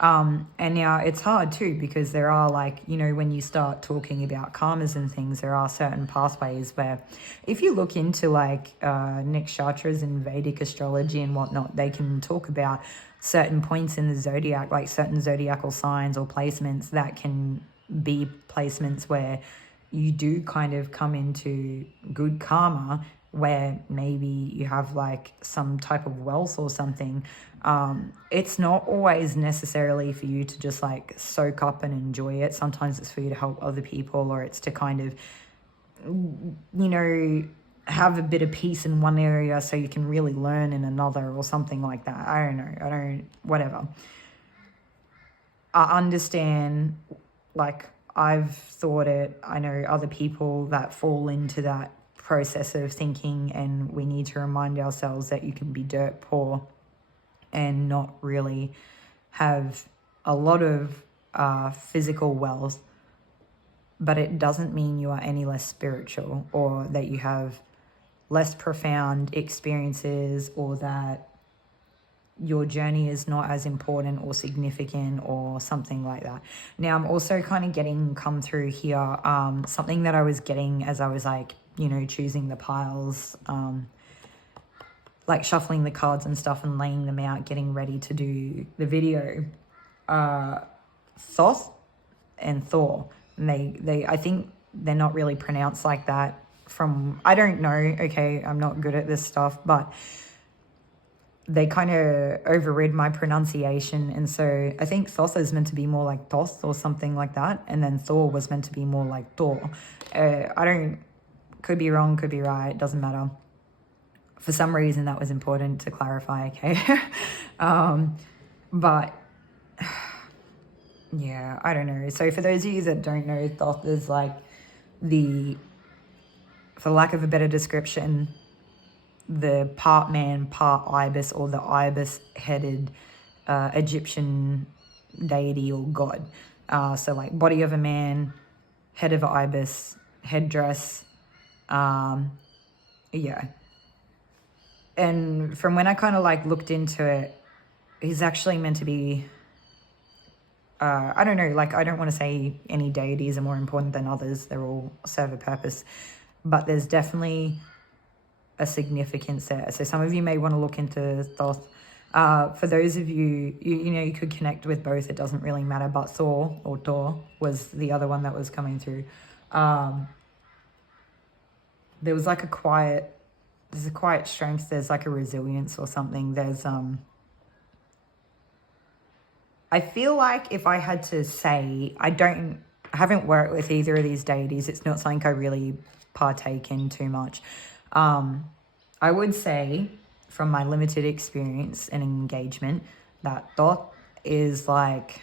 And now it's hard too, because there are, like, you know, when you start talking about karmas and things, there are certain pathways where if you look into like nakshatras and Vedic astrology and whatnot, they can talk about certain points in the zodiac, like certain zodiacal signs or placements that can be placements where you do kind of come into good karma, where maybe you have like some type of wealth or something. It's not always necessarily for you to just like soak up and enjoy it. Sometimes it's for you to help other people, or it's to kind of, you know, have a bit of peace in one area so you can really learn in another or something like that. I don't know. Whatever. I understand, like, I've thought it. I know other people that fall into that process of thinking, and we need to remind ourselves that you can be dirt poor and not really have a lot of physical wealth, but it doesn't mean you are any less spiritual, or that you have less profound experiences, or that your journey is not as important or significant or something like that. Now, I'm also kind of getting come through here, something that I was getting as I was like, you know, choosing the piles, like shuffling the cards and stuff and laying them out, getting ready to do the video. Thoth and Thor, and they I think they're not really pronounced like that. From, I don't know, okay, I'm not good at this stuff, but they kind of overrid my pronunciation, and so I think Thoth is meant to be more like Thoth or something like that, and then Thor was meant to be more like Thor. Could be wrong, could be right, doesn't matter. For some reason that was important to clarify, okay? But yeah, I don't know. So for those of you that don't know, Thoth is like for lack of a better description, the part man, part ibis, or the ibis-headed Egyptian deity or god. So like body of a man, head of an ibis, headdress. Yeah. And from when I kind of like looked into it, he's actually meant to be, I don't know, like I don't want to say any deities are more important than others. They're all serve a purpose. But there's definitely a significance there. So some of you may want to look into Thoth. For those of you, you know, you could connect with both. It doesn't really matter. But Thor, or Thor, was the other one that was coming through. There was like there's a quiet strength. There's like a resilience or something. There's, I feel like if I had to say, I haven't worked with either of these deities. It's not something I really partake in too much. I would say from my limited experience and engagement that Thoth is like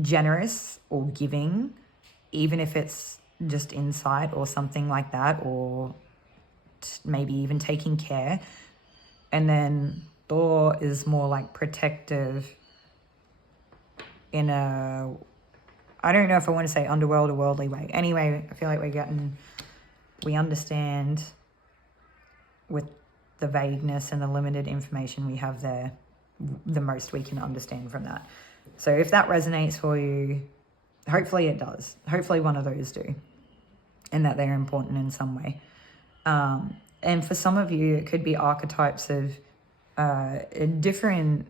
generous or giving, even if it's just insight or something like that, or maybe even taking care. And then Thor is more like protective in a, I don't know if I want to say underworld or worldly way. Anyway, I feel like we understand with the vagueness and the limited information we have there, the most we can understand from that. So if that resonates for you, hopefully it does. Hopefully one of those do, and that they're important in some way. And for some of you, it could be archetypes of different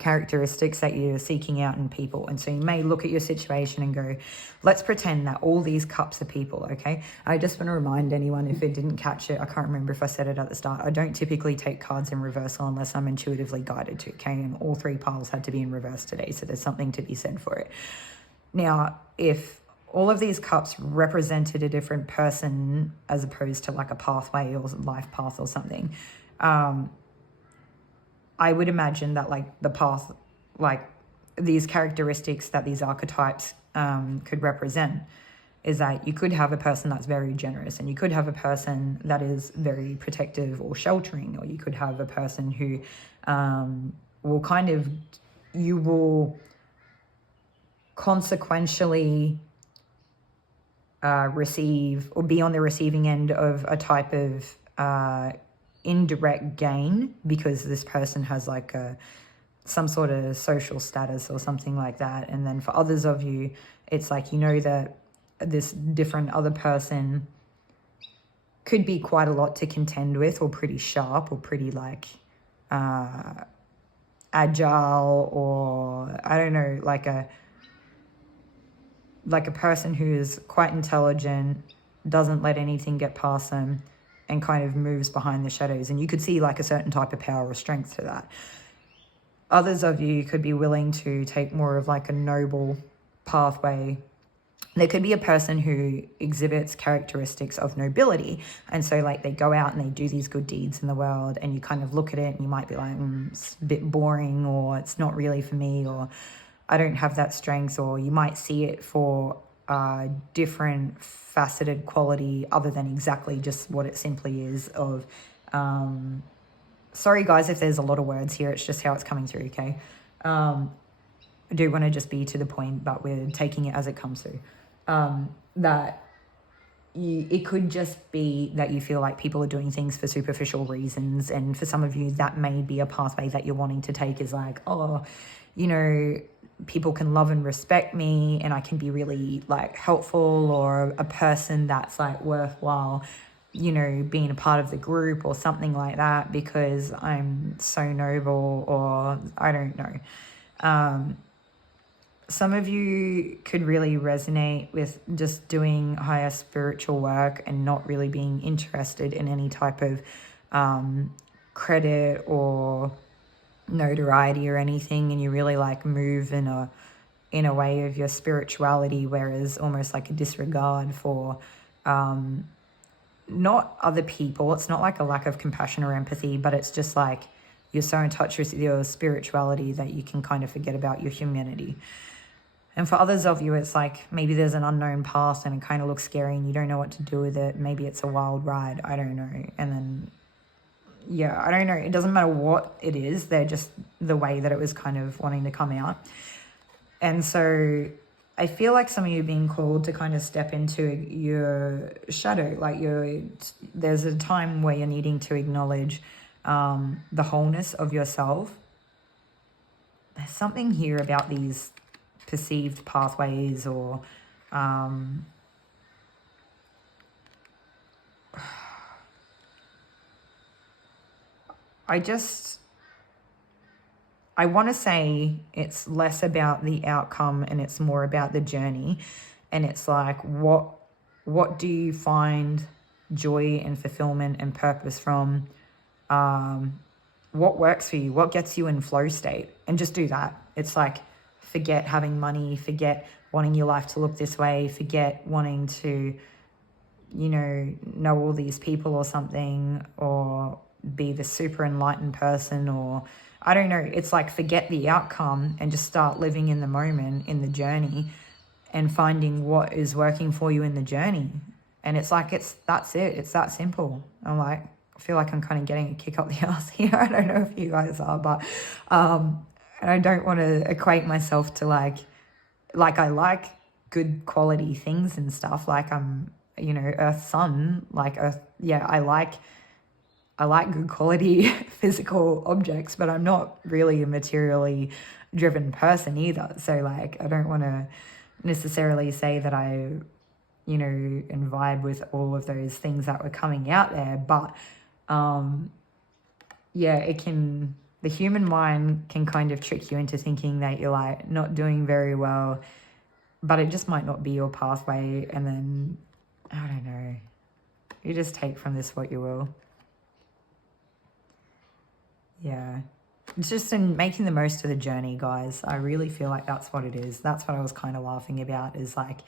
characteristics that you're seeking out in people. And so you may look at your situation and go, let's pretend that all these cups are people, okay? I just want to remind anyone, if it didn't catch it, I can't remember if I said it at the start, I don't typically take cards in reversal unless I'm intuitively guided to, okay? And all three piles had to be in reverse today, so there's something to be said for it. Now, if all of these cups represented a different person as opposed to like a pathway or life path or something, I would imagine that like the path, like these characteristics that these archetypes could represent is that you could have a person that's very generous, and you could have a person that is very protective or sheltering, or you could have a person who will kind of, you will consequentially receive or be on the receiving end of a type of indirect gain because this person has like some sort of social status or something like that. And then for others of you, it's like, you know, that this different other person could be quite a lot to contend with, or pretty sharp, or pretty like agile, or I don't know, like a person who is quite intelligent, doesn't let anything get past them, and kind of moves behind the shadows. And you could see like a certain type of power or strength to that. Others of you could be willing to take more of like a noble pathway. There could be a person who exhibits characteristics of nobility. And so like they go out and they do these good deeds in the world, and you kind of look at it and you might be like, it's a bit boring, or it's not really for me, or I don't have that strength. Or you might see it for different faceted quality other than exactly just what it simply is of, sorry guys if there's a lot of words here, it's just how it's coming through, okay? I do want to just be to the point, but we're taking it as it comes through. It could just be that you feel like people are doing things for superficial reasons, and for some of you that may be a pathway that you're wanting to take, is like, oh, you know, people can love and respect me, and I can be really like helpful, or a person that's like worthwhile, you know, being a part of the group or something like that because I'm so noble, or I don't know. Some of you could really resonate with just doing higher spiritual work and not really being interested in any type of credit or notoriety or anything, and you really like move in a way of your spirituality, whereas almost like a disregard for not other people. It's not like a lack of compassion or empathy, but it's just like you're so in touch with your spirituality that you can kind of forget about your humanity. And for others of you, it's like maybe there's an unknown path and it kind of looks scary and you don't know what to do with it. Maybe it's a wild ride, I don't know. And then yeah, I don't know. It doesn't matter what it is. They're just the way that it was kind of wanting to come out. And so I feel like some of you are being called to kind of step into your shadow. Like there's a time where you're needing to acknowledge the wholeness of yourself. There's something here about these perceived pathways or I want to say it's less about the outcome and it's more about the journey. And it's like, what do you find joy and fulfillment and purpose from? What works for you? What gets you in flow state? And just do that. It's like, forget having money, forget wanting your life to look this way, forget wanting to, you know all these people or something, or be the super enlightened person, or I don't know. It's like, forget the outcome and just start living in the moment, in the journey, and finding what is working for you in the journey. And it's like, that's it. It's that simple. I'm like, I feel like I'm kind of getting a kick up the ass here. I don't know if you guys are, but I don't want to equate myself to like I like good quality things and stuff. Like I'm, Earth Sun, like Earth. Yeah, I like good quality physical objects, but I'm not really a materially driven person either. So like, I don't want to necessarily say that I, and vibe with all of those things that were coming out there. But yeah, the human mind can kind of trick you into thinking that you're like not doing very well, but it just might not be your pathway. And then, I don't know, you just take from this what you will. Yeah, it's just in making the most of the journey, guys. I really feel like that's what it is. That's what I was kind of laughing about, is like,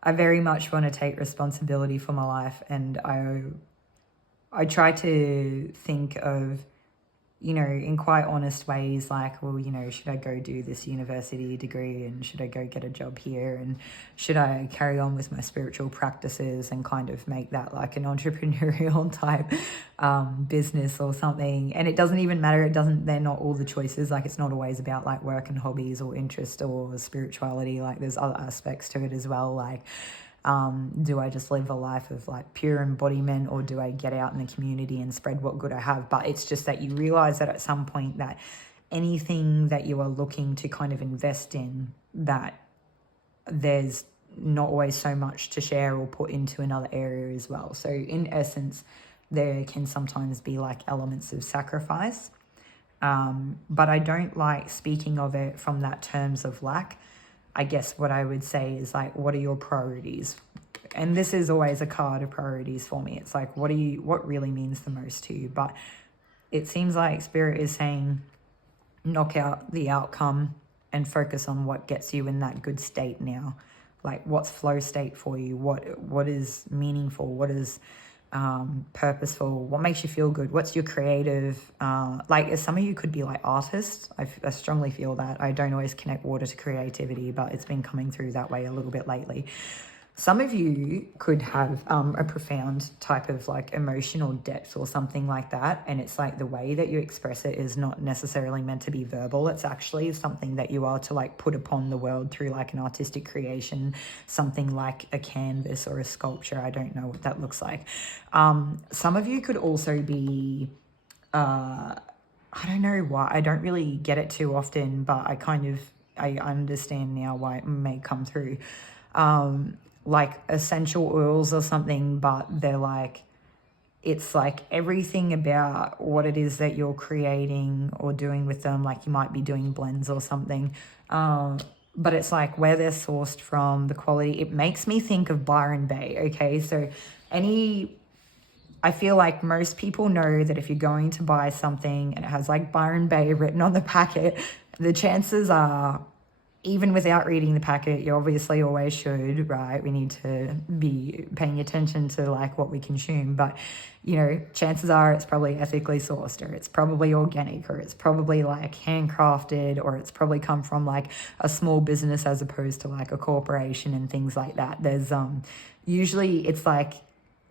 I very much want to take responsibility for my life, and I try to think of, in quite honest ways, like, well, should I go do this university degree, and should I go get a job here, and should I carry on with my spiritual practices and kind of make that like an entrepreneurial type business or something. And it doesn't even matter. They're not all the choices. Like, it's not always about like work and hobbies or interest or spirituality. Like, there's other aspects to it as well. Like, do I just live a life of like pure embodiment, or do I get out in the community and spread what good I have? But it's just that you realize that at some point that anything that you are looking to kind of invest in, that there's not always so much to share or put into another area as well. So in essence, there can sometimes be like elements of sacrifice. But I don't like speaking of it from that terms of lack. I guess what I would say is like, what are your priorities? And this is always a card of priorities for me. It's like, what really means the most to you? But it seems like Spirit is saying, knock out the outcome and focus on what gets you in that good state now. Like, what's flow state for you? What is meaningful? What is purposeful? What makes you feel good? What's your creative, like some of you could be like artists. I strongly feel that. I don't always connect water to creativity, but it's been coming through that way a little bit lately. Some of you could have a profound type of like emotional depth or something like that. And it's like the way that you express it is not necessarily meant to be verbal. It's actually something that you are to like put upon the world through like an artistic creation, something like a canvas or a sculpture. I don't know what that looks like. Some of you could also be, I don't know why. I don't really get it too often, but I understand now why it may come through. Like essential oils or something, but they're like, it's like everything about what it is that you're creating or doing with them. Like, you might be doing blends or something, but it's like where they're sourced from, the quality. It makes me think of Byron Bay. Okay, so I feel like most people know that if you're going to buy something and it has like Byron Bay written on the packet, the chances are, even without reading the packet, you obviously always should, right? We need to be paying attention to like what we consume, but chances are it's probably ethically sourced, or it's probably organic, or it's probably like handcrafted, or it's probably come from like a small business as opposed to like a corporation and things like that. There's usually it's like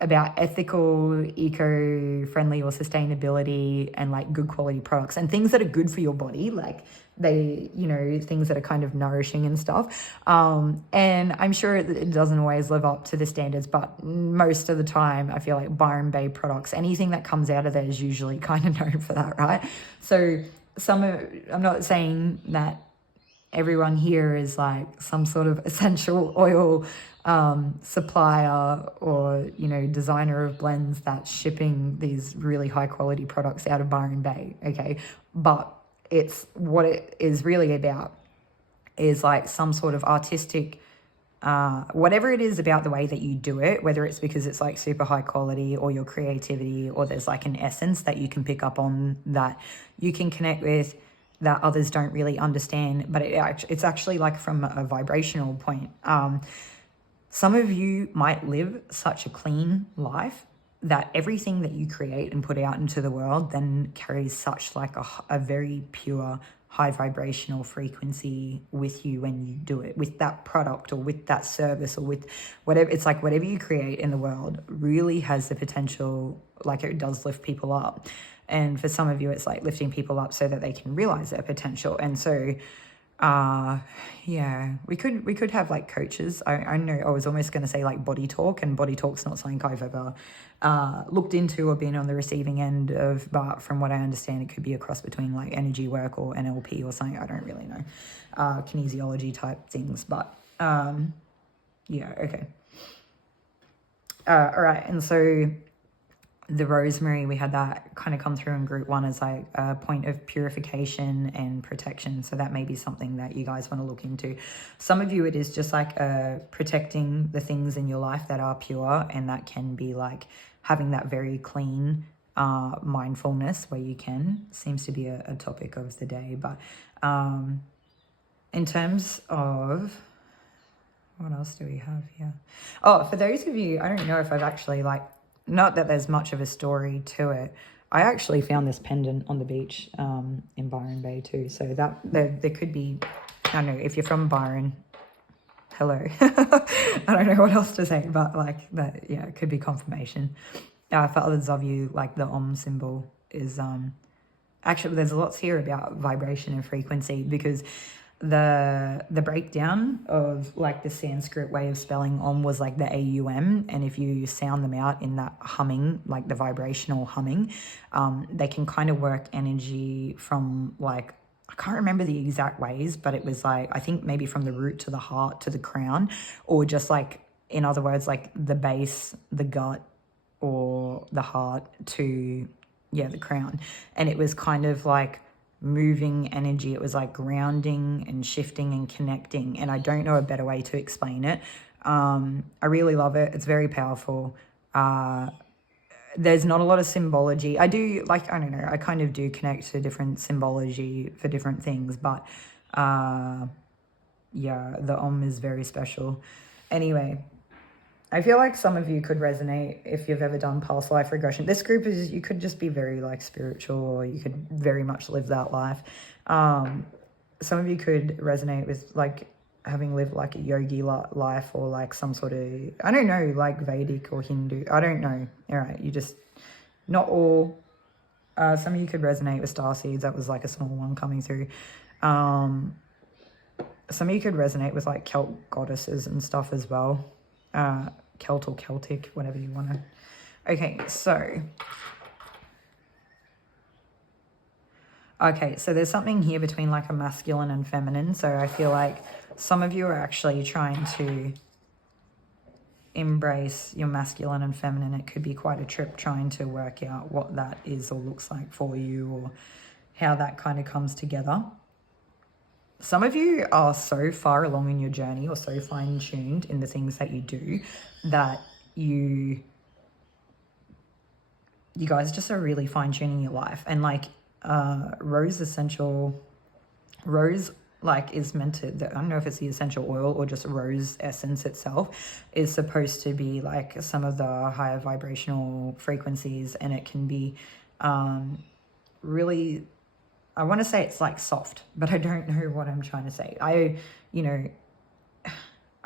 about ethical, eco-friendly or sustainability and like good quality products and things that are good for your body, like they, you know, things that are kind of nourishing and stuff. And I'm sure it doesn't always live up to the standards, but most of the time I feel like Byron Bay products, anything that comes out of there is usually kind of known for that, right? So I'm not saying that everyone here is like some sort of essential oil supplier or, you know, designer of blends that's shipping these really high quality products out of Byron Bay, okay? But it's what it is really about is like some sort of artistic, whatever it is about the way that you do it, whether it's because it's like super high quality or your creativity or there's like an essence that you can pick up on that you can connect with that others don't really understand, but it's actually like from a vibrational point. Some of you might live such a clean life that everything that you create and put out into the world then carries such like a very pure, high vibrational frequency with you when you do it, with that product or with that service or with whatever. It's like whatever you create in the world really has the potential, like it does lift people up. And for some of you, it's like lifting people up so that they can realize their potential. And so, yeah, we could have like coaches. I know I was almost going to say like body talk, and body talk's not something I've ever looked into or been on the receiving end of. But from what I understand, it could be a cross between like energy work or NLP or something. I don't really know, kinesiology type things. But yeah, okay. All right, and so the rosemary, we had that kind of come through in group one as like a point of purification and protection. So that may be something that you guys want to look into. Some of you, it is just like protecting the things in your life that are pure, and that can be like having that very clean mindfulness where you can. Seems to be a topic of the day. But in terms of, what else do we have here? Oh, for those of you, I don't know if I've actually like, not that there's much of a story to it. I actually found this pendant on the beach in Byron Bay too. So that there could be, I don't know, if you're from Byron, hello. I don't know what else to say, but like that, yeah, it could be confirmation. For others of you, like the symbol is, actually there's lots here about vibration and frequency, because the breakdown of like the Sanskrit way of spelling was like the AUM, and if you sound them out in that humming, like the vibrational humming, they can kind of work energy from like, I can't remember the exact ways, but it was like, I think maybe from the root to the heart to the crown, or just like, in other words, like the base, the gut, or the heart to, yeah, the crown. And it was kind of like moving energy. It was like grounding and shifting and connecting, and I don't know a better way to explain it. I really love it. It's very powerful. There's not a lot of symbology. I do like, I don't know, I kind of do connect to different symbology for different things, but yeah, the is very special. Anyway, I feel like some of you could resonate if you've ever done past life regression. This group is, you could just be very like spiritual, or you could very much live that life. Some of you could resonate with like having lived like a yogi life, or like some sort of, I don't know, like Vedic or Hindu. I don't know. All right, you just, not all. Some of you could resonate with star seeds. That was like a small one coming through. Some of you could resonate with like Celt goddesses and stuff as well. Celt or Celtic, whatever you want to. Okay, so there's something here between like a masculine and feminine. So I feel like some of you are actually trying to embrace your masculine and feminine. It could be quite a trip trying to work out what that is or looks like for you, or how that kind of comes together. Some of you are so far along in your journey, or so fine-tuned in the things that you do, that you guys just are really fine-tuning your life. And like rose like is meant to, I don't know if it's the essential oil or just rose essence itself, is supposed to be like some of the higher vibrational frequencies, and it can be really, I want to say it's like soft, but I don't know what I'm trying to say. I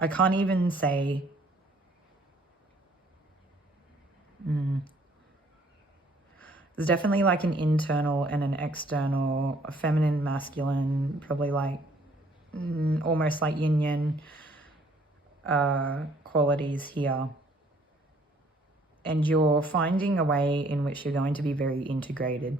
can't even say, There's definitely like an internal and an external, a feminine, masculine, probably like almost like yin yang qualities here. And you're finding a way in which you're going to be very integrated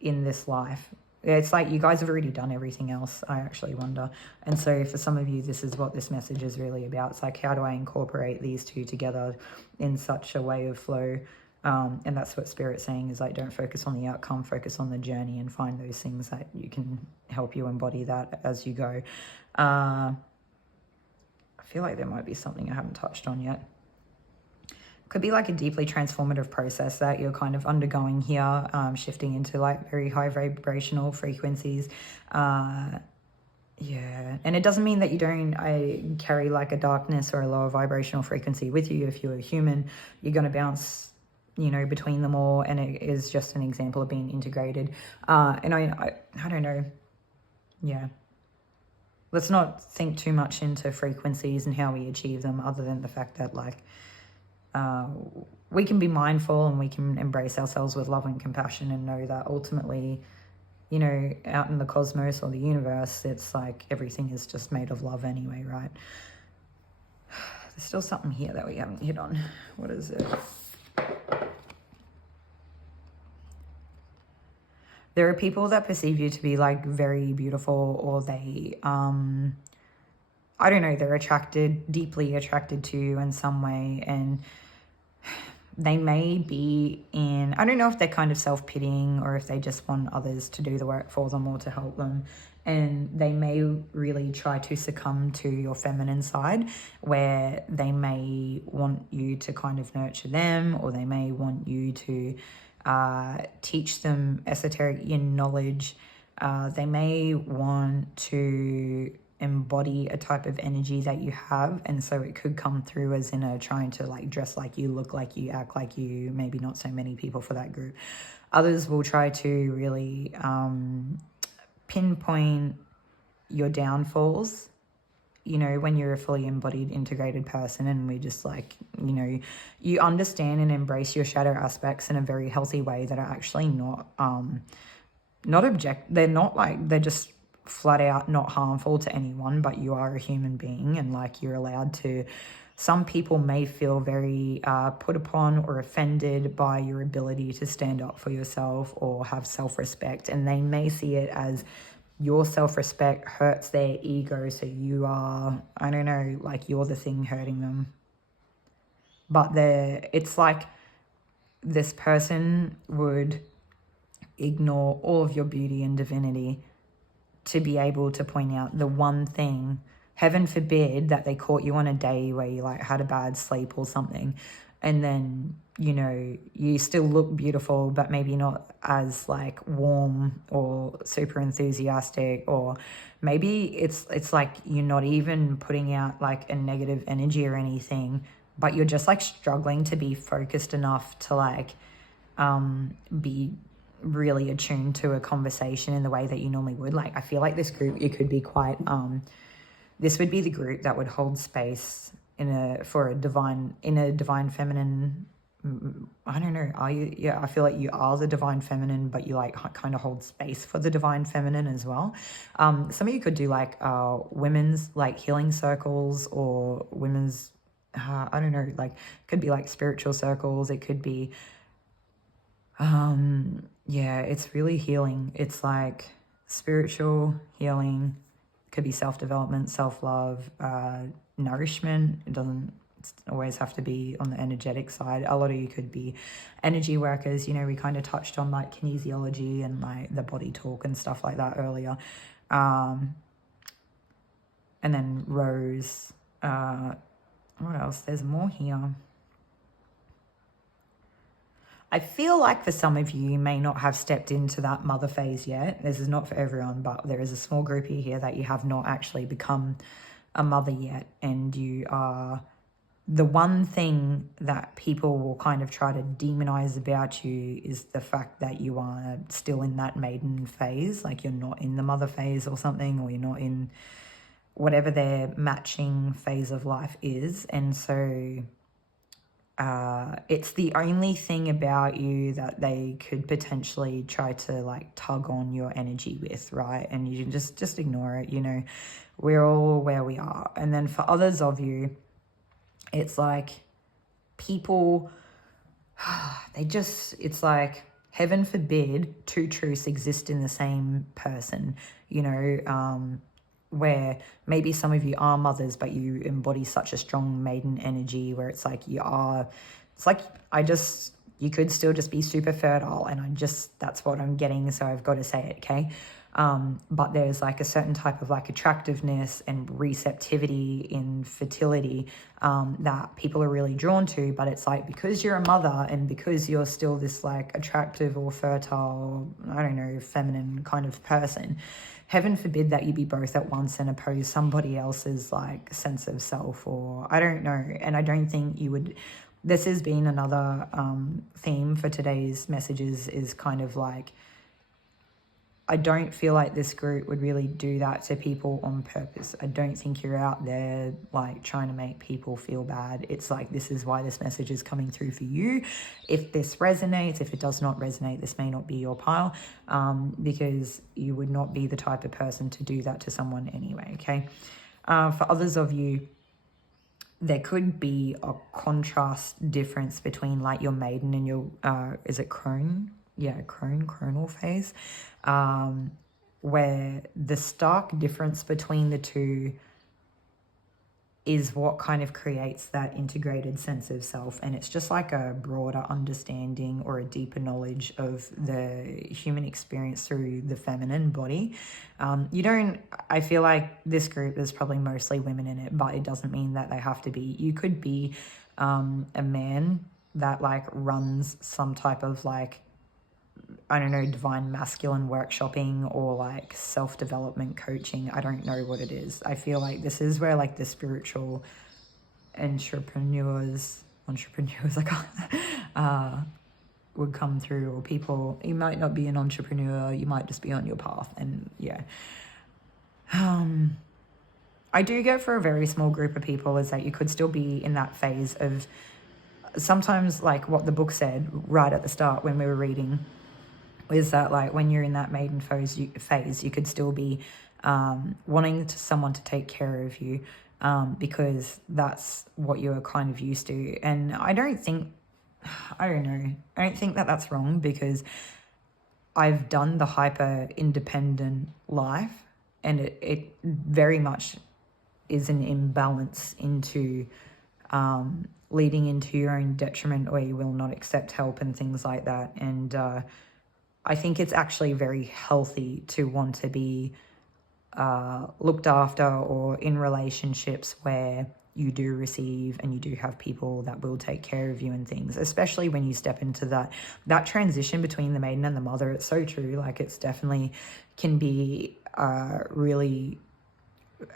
in this life. It's like you guys have already done everything else, I actually wonder. And so for some of you, this is what this message is really about. It's like, how do I incorporate these two together in such a way of flow? And that's what Spirit's saying is like, don't focus on the outcome, focus on the journey and find those things that you can help you embody that as you go. I feel like there might be something I haven't touched on yet. Could be like a deeply transformative process that you're kind of undergoing here, shifting into like very high vibrational frequencies. Yeah, and it doesn't mean that you don't carry like a darkness or a lower vibrational frequency with you. If you're a human, you're going to bounce, you know, between them all, and it is just an example of being integrated. And I don't know. Yeah. Let's not think too much into frequencies and how we achieve them, other than the fact that like we can be mindful and we can embrace ourselves with love and compassion and know that ultimately, you know, out in the cosmos or the universe, it's like everything is just made of love anyway, right? There's still something here that we haven't hit on. What is it? There are people that perceive you to be like very beautiful, or they, I don't know, they're deeply attracted to you in some way, and they may be in, I don't know if they're kind of self-pitying or if they just want others to do the work for them or to help them. And they may really try to succumb to your feminine side, where they may want you to kind of nurture them, or they may want you to teach them esoteric knowledge. They may want to embody a type of energy that you have, and so it could come through as in a trying to like dress like you, look like you, act like you. Maybe not so many people for that group. Others will try to really pinpoint your downfalls, you know, when you're a fully embodied, integrated person, and we just like, you know, you understand and embrace your shadow aspects in a very healthy way that are actually they're not like, they're just flat out not harmful to anyone, but you are a human being, and like you're allowed to, some people may feel very put upon or offended by your ability to stand up for yourself or have self-respect, and they may see it as your self-respect hurts their ego, so you are, I don't know, like you're the thing hurting them. But it's like this person would ignore all of your beauty and divinity to be able to point out the one thing. Heaven forbid that they caught you on a day where you like had a bad sleep or something, and then, you know, you still look beautiful, but maybe not as like warm or super enthusiastic, or maybe it's like you're not even putting out like a negative energy or anything, but you're just like struggling to be focused enough to like be really attuned to a conversation in the way that you normally would. Like, I feel like this group, you could be quite this would be the group that would hold space in a divine feminine, I don't know, are you? Yeah, I feel like you are the divine feminine, but you like kind of hold space for the divine feminine as well. Some of you could do like women's like healing circles, or women's I don't know, like could be like spiritual circles. It could be yeah, it's really healing. It's like spiritual healing. It could be self-development, self-love, nourishment. It doesn't always have to be on the energetic side. A lot of you could be energy workers. You know, we kind of touched on like kinesiology and like the body talk and stuff like that earlier. And then Rose. What else? There's more here. I feel like for some of you, you may not have stepped into that mother phase yet. This is not for everyone, but there is a small group here that you have not actually become a mother yet. And you are the one thing that people will kind of try to demonize about you is the fact that you are still in that maiden phase. Like you're not in the mother phase or something, or you're not in whatever their matching phase of life is. And so it's the only thing about you that they could potentially try to like tug on your energy with, right? And you just ignore it, you know. We're all where we are. And then for others of you, it's like people, it's like, heaven forbid two truths exist in the same person, you know, where maybe some of you are mothers, but you embody such a strong maiden energy where it's like you could still just be super fertile, and that's what I'm getting, so I've got to say it, okay? But there's like a certain type of like attractiveness and receptivity in fertility that people are really drawn to, but it's like because you're a mother and because you're still this like attractive or fertile, I don't know, feminine kind of person, heaven forbid that you be both at once and oppose somebody else's like sense of self, or I don't know. And I don't think you would. This has been another theme for today's messages, is kind of like, I don't feel like this group would really do that to people on purpose. I don't think you're out there like trying to make people feel bad. It's like, this is why this message is coming through for you. If this resonates, if it does not resonate, this may not be your pile, because you would not be the type of person to do that to someone anyway, okay? For others of you, there could be a contrast difference between like your maiden and your, is it crone? Yeah, coronal phase, where the stark difference between the two is what kind of creates that integrated sense of self. And it's just like a broader understanding or a deeper knowledge of the human experience through the feminine body. I feel like this group is probably mostly women in it, but it doesn't mean that they have to be. You could be a man that like runs some type of like, I don't know, divine masculine workshopping or like self-development coaching. I don't know what it is. I feel like this is where like the spiritual entrepreneurs would come through, or people, you might not be an entrepreneur, you might just be on your path. And yeah, I do get for a very small group of people is that you could still be in that phase of sometimes like what the book said right at the start when we were reading, is that like when you're in that maiden phase, you could still be wanting someone to take care of you, because that's what you're kind of used to. And I don't think that that's wrong, because I've done the hyper independent life, and it very much is an imbalance into leading into your own detriment, or you will not accept help and things like that. And I think it's actually very healthy to want to be looked after, or in relationships where you do receive and you do have people that will take care of you and things, especially when you step into that transition between the maiden and the mother. It's so true. Like, it's definitely can be really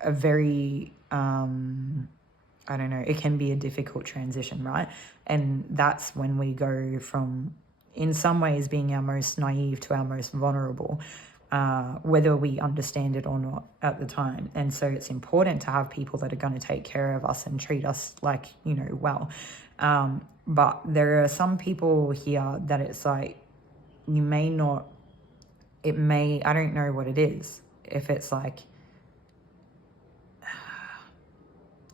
a very, I don't know, it can be a difficult transition, right? And that's when we go from, in some ways, being our most naive to our most vulnerable, whether we understand it or not at the time. And so it's important to have people that are going to take care of us and treat us like, you know, well. But there are some people here that it's like, you may not, it may, I don't know what it is. If it's like,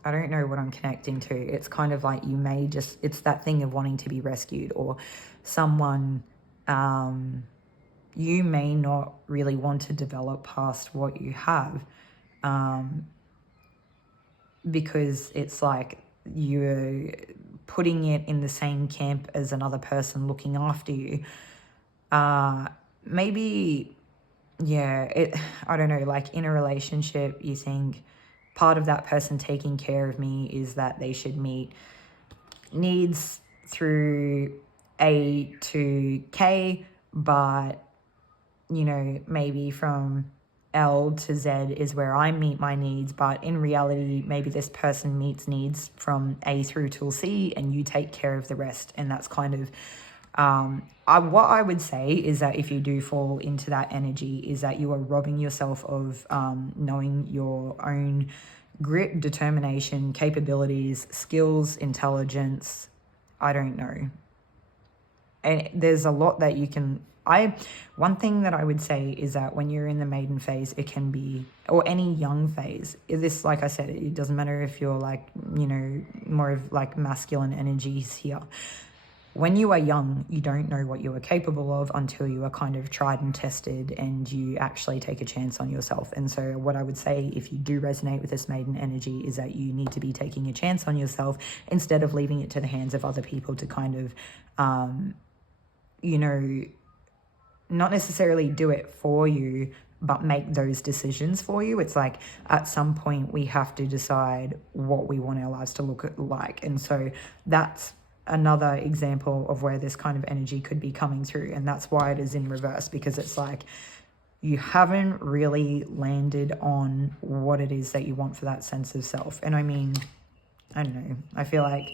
I don't know what I'm connecting to. It's kind of like you may just, it's that thing of wanting to be rescued, or someone, you may not really want to develop past what you have, because it's like you're putting it in the same camp as another person looking after you. Maybe, yeah, I don't know, like in a relationship, you think part of that person taking care of me is that they should meet needs through A to K, but, you know, maybe from L to Z is where I meet my needs, but in reality, maybe this person meets needs from A through till C and you take care of the rest. And that's kind of, what I would say is that if you do fall into that energy, is that you are robbing yourself of knowing your own grit, determination, capabilities, skills, intelligence, I don't know. And there's a lot that you can, one thing that I would say is that when you're in the maiden phase, it can be, or any young phase, this, like I said, it doesn't matter if you're like, you know, more of like masculine energies here. When you are young, you don't know what you are capable of until you are kind of tried and tested and you actually take a chance on yourself. And so what I would say, if you do resonate with this maiden energy, is that you need to be taking a chance on yourself instead of leaving it to the hands of other people to kind of, you know, not necessarily do it for you, but make those decisions for you. It's like at some point we have to decide what we want our lives to look like. And so that's another example of where this kind of energy could be coming through. And that's why it is in reverse, because it's like you haven't really landed on what it is that you want for that sense of self. And I mean, I don't know, I feel like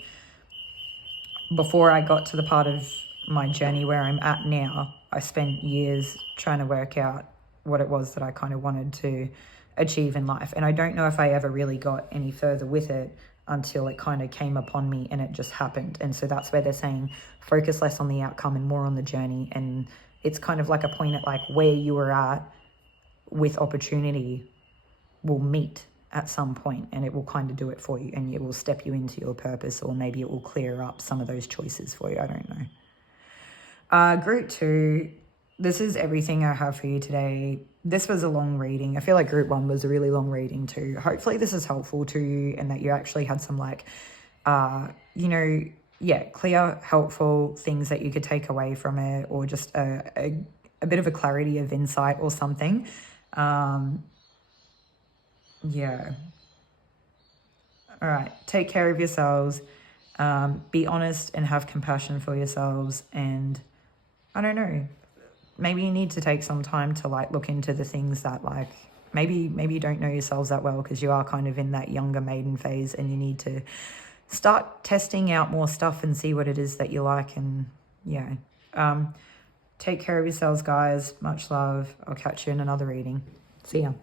before I got to the part of my journey where I'm at now, I spent years trying to work out what it was that I kind of wanted to achieve in life. And I don't know if I ever really got any further with it until it kind of came upon me and it just happened. And so that's where they're saying focus less on the outcome and more on the journey. And it's kind of like a point at like where you were at with opportunity will meet at some point, and it will kind of do it for you, and it will step you into your purpose, or maybe it will clear up some of those choices for you. I don't know. Group 2, this is everything I have for you today. This was a long reading. I feel like group 1 was a really long reading too. Hopefully this is helpful to you and that you actually had some like, you know, yeah, clear, helpful things that you could take away from it, or just a bit of a clarity of insight or something. Yeah. All right. Take care of yourselves. Be honest and have compassion for yourselves. And I don't know, maybe you need to take some time to like look into the things that like, maybe you don't know yourselves that well because you are kind of in that younger maiden phase, and you need to start testing out more stuff and see what it is that you like. And yeah, take care of yourselves, guys. Much love. I'll catch you in another reading. See ya.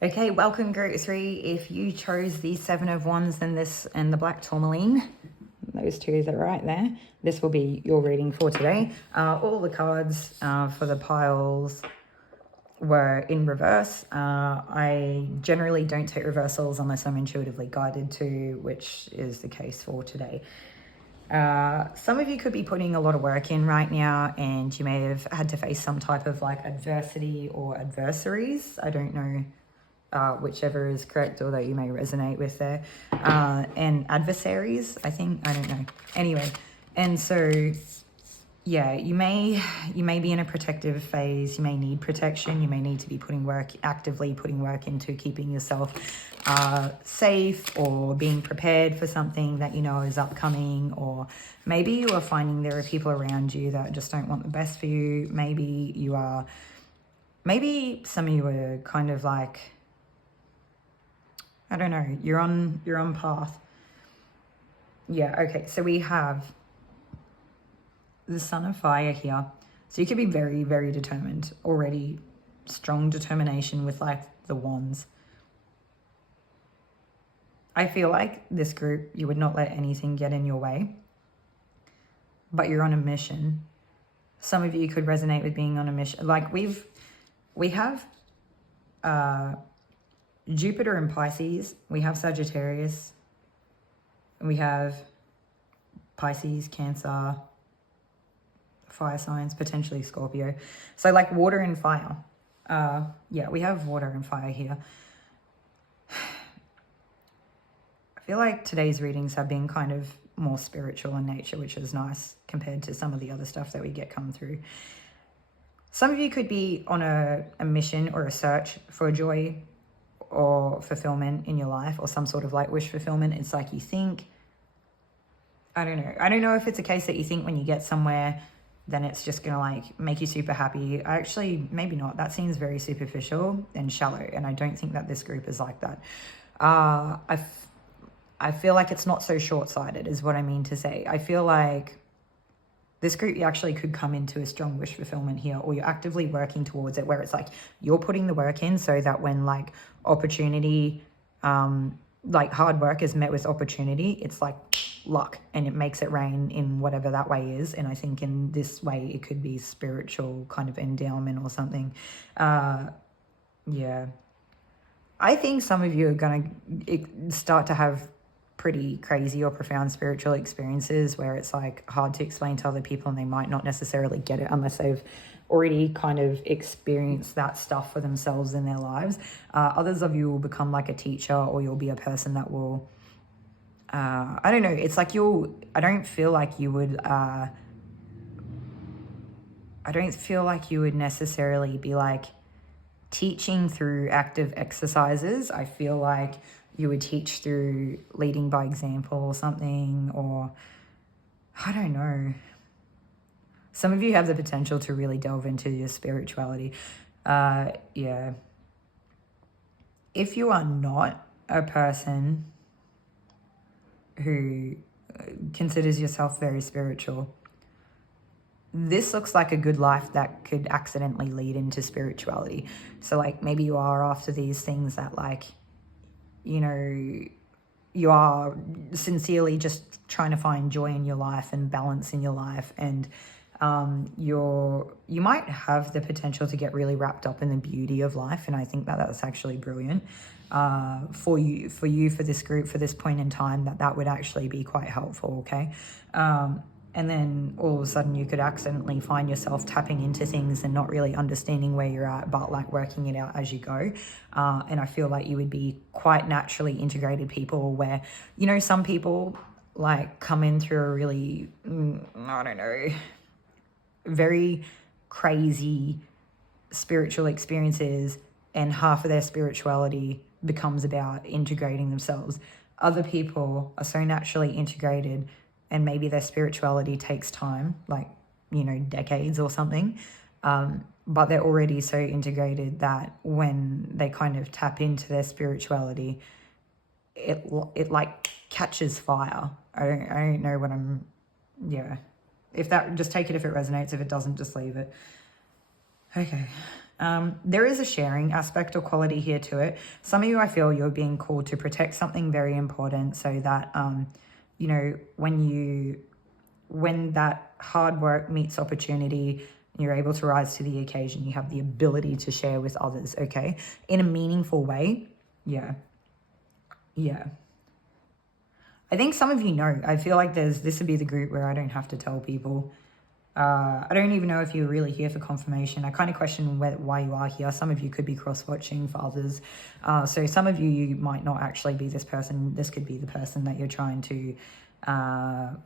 Okay, welcome group 3. If you chose the 7 of Wands, then this and the black tourmaline, those two that are right there, this will be your reading for today. All the cards for the piles were in reverse. I generally don't take reversals unless I'm intuitively guided to, which is the case for today. Some of you could be putting a lot of work in right now, and you may have had to face some type of like adversity or adversaries. I don't know whichever is correct or that you may resonate with there. And adversaries, I think, I don't know. Anyway, and so yeah, you may be in a protective phase. You may need protection. You may need to be actively putting work into keeping yourself safe, or being prepared for something that you know is upcoming. Or maybe you are finding there are people around you that just don't want the best for you. Maybe some of you are kind of like, I don't know, you're on path. Yeah, okay, so we have the Sun of Fire here. So you could be very, very determined already. Strong determination with like the wands. I feel like this group, you would not let anything get in your way. But you're on a mission. Some of you could resonate with being on a mission. Like we have Jupiter in Pisces, we have Sagittarius, we have Pisces, Cancer, fire signs, potentially Scorpio. So like water and fire. Yeah, we have water and fire here. I feel like today's readings have been kind of more spiritual in nature, which is nice compared to some of the other stuff that we get come through. Some of you could be on a mission or a search for joy or fulfillment in your life, or some sort of like wish fulfillment. It's like you think I don't know. I don't know if it's a case that you think when you get somewhere, then it's just going to like make you super happy. Actually, maybe not. That seems very superficial and shallow. And I don't think that this group is like that. I feel like it's not so short-sighted is what I mean to say. I feel like this group, you actually could come into a strong wish fulfillment here, or you're actively working towards it, where it's like you're putting the work in so that when like opportunity, like hard work is met with opportunity, it's like luck and it makes it rain in whatever that way is. And I think in this way, it could be spiritual kind of endowment or something. Yeah. I think some of you are going to start to have pretty crazy or profound spiritual experiences where it's like hard to explain to other people and they might not necessarily get it unless they've already kind of experienced that stuff for themselves in their lives. Others of you will become like a teacher, or you'll be a person that will, I don't know, it's like I don't feel like you would necessarily be like teaching through active exercises. I feel like you would teach through leading by example or something, or I don't know. Some of you have the potential to really delve into your spirituality. Yeah. If you are not a person who considers yourself very spiritual, this looks like a good life that could accidentally lead into spirituality. So like maybe you are after these things that like, you know, you are sincerely just trying to find joy in your life and balance in your life, and you might have the potential to get really wrapped up in the beauty of life, and I think that that's actually brilliant for this group, for this point in time, that would actually be quite helpful. Okay. And then all of a sudden you could accidentally find yourself tapping into things and not really understanding where you're at, but like working it out as you go. And I feel like you would be quite naturally integrated people where, you know, some people like come in through a really, I don't know, very crazy spiritual experiences, and half of their spirituality becomes about integrating themselves. Other people are so naturally integrated, and maybe their spirituality takes time, like, you know, decades or something. But they're already so integrated that when they kind of tap into their spirituality, it like catches fire. I don't know what I'm, yeah. If that, just take it if it resonates. If it doesn't, just leave it. Okay. There is a sharing aspect or quality here to it. Some of you, I feel you're being called to protect something very important, so that, you know, when that hard work meets opportunity, you're able to rise to the occasion. You have the ability to share with others, okay? In a meaningful way. Yeah. Yeah. I think some of you know. I feel like this would be the group where I don't have to tell people. I don't even know if you're really here for confirmation. I kind of question why you are here. Some of you could be cross-watching for others. So some of you might not actually be this person. This could be the person that you're trying to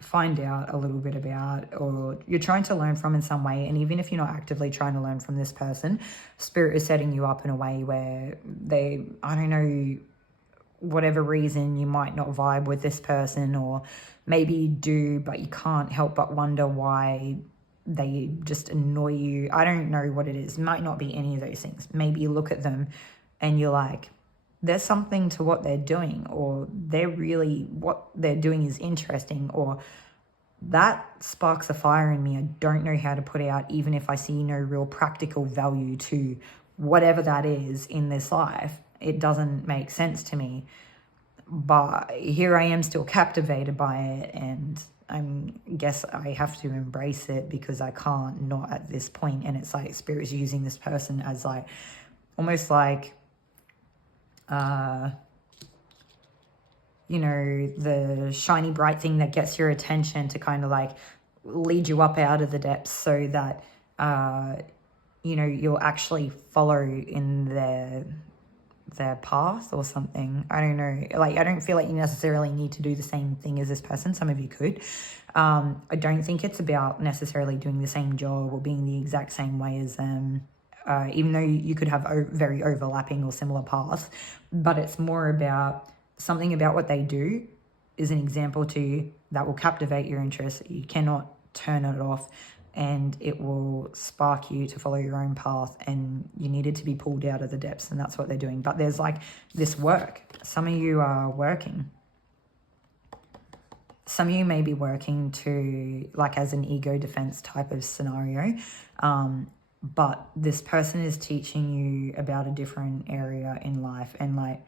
find out a little bit about, or you're trying to learn from in some way. And even if you're not actively trying to learn from this person, Spirit is setting you up in a way where they, I don't know, whatever reason you might not vibe with this person, or maybe you do, but you can't help but wonder why they just annoy you. I don't know what it is. It might not be any of those things. Maybe you look at them and you're like, there's something to what they're doing, or what they're doing is interesting, or that sparks a fire in me. I don't know how to put out, even if I see no real practical value to whatever that is in this life. It doesn't make sense to me, but here I am still captivated by it, and I guess I have to embrace it because I can't not at this point. And it's like Spirit's using this person as like, almost like, you know, the shiny bright thing that gets your attention to kind of like lead you up out of the depths, so that, you know, you'll actually follow in their path or something. I don't know. Like, I don't feel like you necessarily need to do the same thing as this person. Some of you could. I don't think it's about necessarily doing the same job or being the exact same way as them, even though you could have very overlapping or similar paths. But it's more about something about what they do is an example to you that will captivate your interest. You cannot turn it off, and it will spark you to follow your own path, and you needed to be pulled out of the depths, and that's what they're doing. But there's like this work. Some of you are working. Some of you may be working to, like, as an ego defense type of scenario. But this person is teaching you about a different area in life. And like,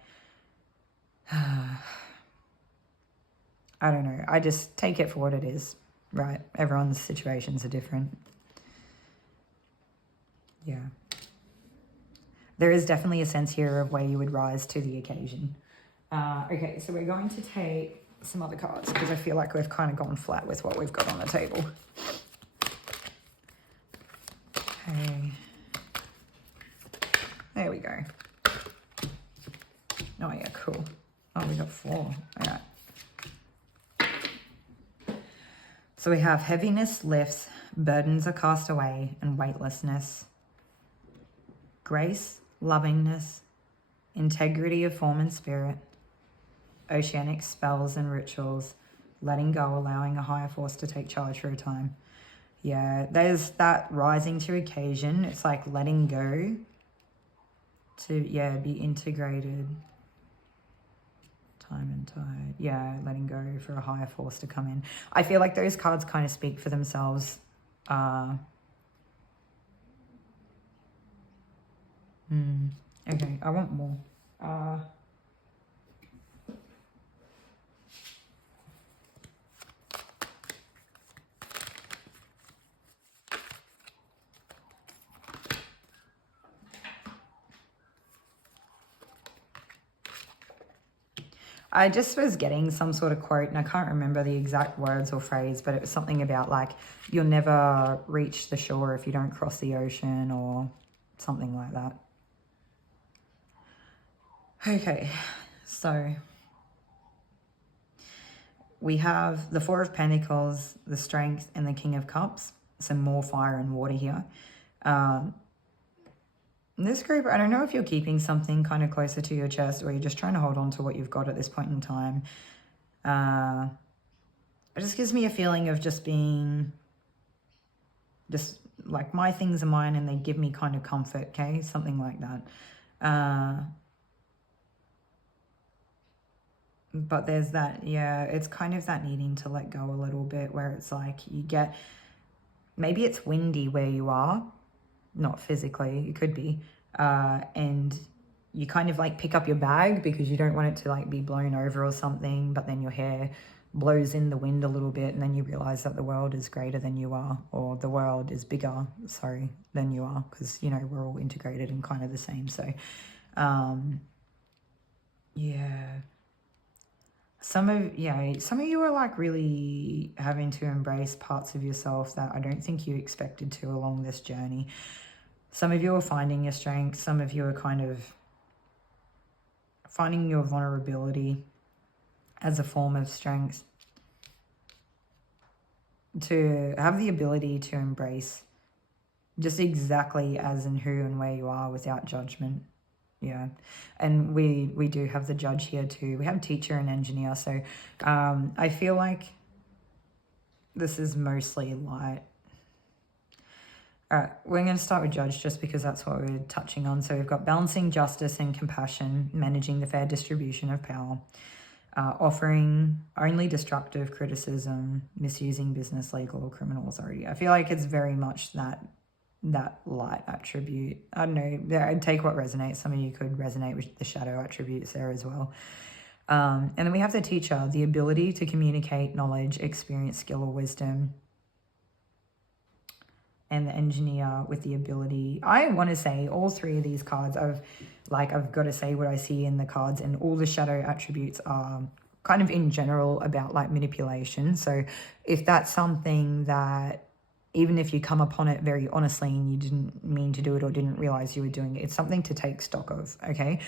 I don't know. I just take it for what it is, right? Everyone's situations are different. Yeah. There is definitely a sense here of where you would rise to the occasion. Okay, so we're going to take some other cards because I feel like we've kind of gone flat with what we've got on the table. Okay. There we go. Oh, yeah, cool. Oh, we got 4. All right. So we have heaviness lifts, burdens are cast away, and weightlessness. Grace, lovingness, integrity of form and spirit, oceanic spells and rituals, letting go, allowing a higher force to take charge for a time. Yeah, there's that rising to occasion. It's like letting go to, yeah, be integrated. Time and tide. Yeah, letting go for a higher force to come in. I feel like those cards kind of speak for themselves. Okay, I want more. I just was getting some sort of quote, and I can't remember the exact words or phrase, but it was something about like, you'll never reach the shore if you don't cross the ocean, or something like that. Okay, so we have the 4 of Pentacles, the Strength, and the King of Cups. Some more fire and water here. This group, I don't know if you're keeping something kind of closer to your chest, or you're just trying to hold on to what you've got at this point in time. It just gives me a feeling of just being, just like, my things are mine and they give me kind of comfort, okay? Something like that. But there's that, yeah, it's kind of that needing to let go a little bit, where it's like you get, maybe it's windy where you are, not physically, it could be, and you kind of like pick up your bag because you don't want it to like be blown over or something, but then your hair blows in the wind a little bit, and then you realize that the world is greater than you are, or the world is bigger, sorry, than you are, because, you know, we're all integrated and kind of the same. So yeah, some of you are like really having to embrace parts of yourself that I don't think you expected to along this journey. Some of you are finding your strength. Some of you are kind of finding your vulnerability as a form of strength, to have the ability to embrace just exactly as and who and where you are without judgment. Yeah, and we do have the Judge here too. We have teacher and engineer. So I feel like this is mostly light. All right, we're going to start with Judge just because that's what we're touching on. So we've got balancing justice and compassion, managing the fair distribution of power, offering only destructive criticism, misusing business, legal, or criminal authority. I feel like it's very much that light attribute. I don't know, I'd take what resonates. Some of you could resonate with the shadow attributes there as well. And then we have the teacher, the ability to communicate knowledge, experience, skill, or wisdom. And the engineer with the ability, I want to say all 3 of these cards, I've got to say what I see in the cards, and all the shadow attributes are kind of in general about like manipulation. So if that's something that, even if you come upon it very honestly and you didn't mean to do it or didn't realize you were doing it, it's something to take stock of, okay?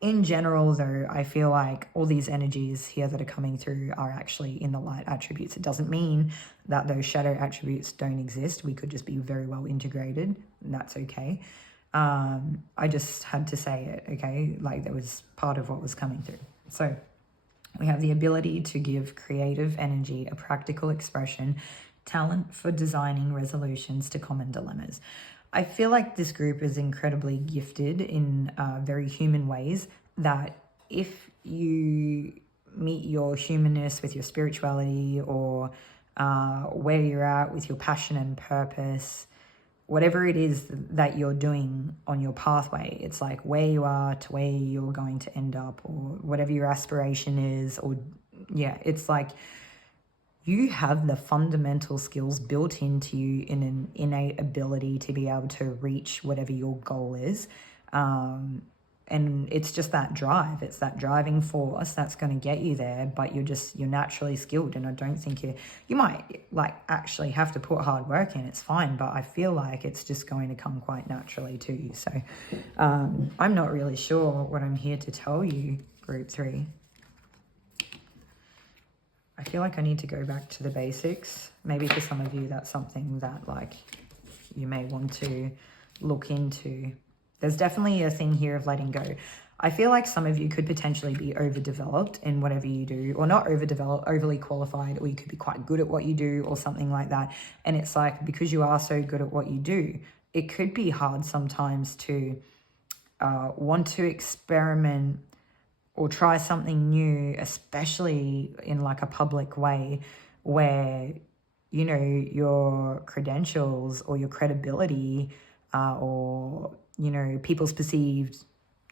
In general, though, I feel like all these energies here that are coming through are actually in the light attributes. It doesn't mean that those shadow attributes don't exist. We could just be very well integrated, and that's okay. I just had to say it, okay? Like, that was part of what was coming through. So We have the ability to give creative energy a practical expression, talent for designing resolutions to common dilemmas. I feel like this group is incredibly gifted in very human ways, that if you meet your humanness with your spirituality, or where you're at with your passion and purpose, whatever it is that you're doing on your pathway, it's like where you are to where you're going to end up, or whatever your aspiration is, or yeah, it's like you have the fundamental skills built into you in an innate ability to be able to reach whatever your goal is. And it's just that drive, it's that driving force that's going to get you there, but you're naturally skilled. And I don't think you might like actually have to put hard work in, it's fine, but I feel like it's just going to come quite naturally to you. So I'm not really sure what I'm here to tell you, group 3. I feel like I need to go back to the basics. Maybe for some of you that's something that like you may want to look into. There's definitely a thing here of letting go. I feel like some of you could potentially be overdeveloped in whatever you do, or not overdeveloped, overly qualified, or you could be quite good at what you do or something like that. And it's like, because you are so good at what you do, it could be hard sometimes to want to experiment or try something new, especially in like a public way where, you know, your credentials or your credibility or, you know, people's perceived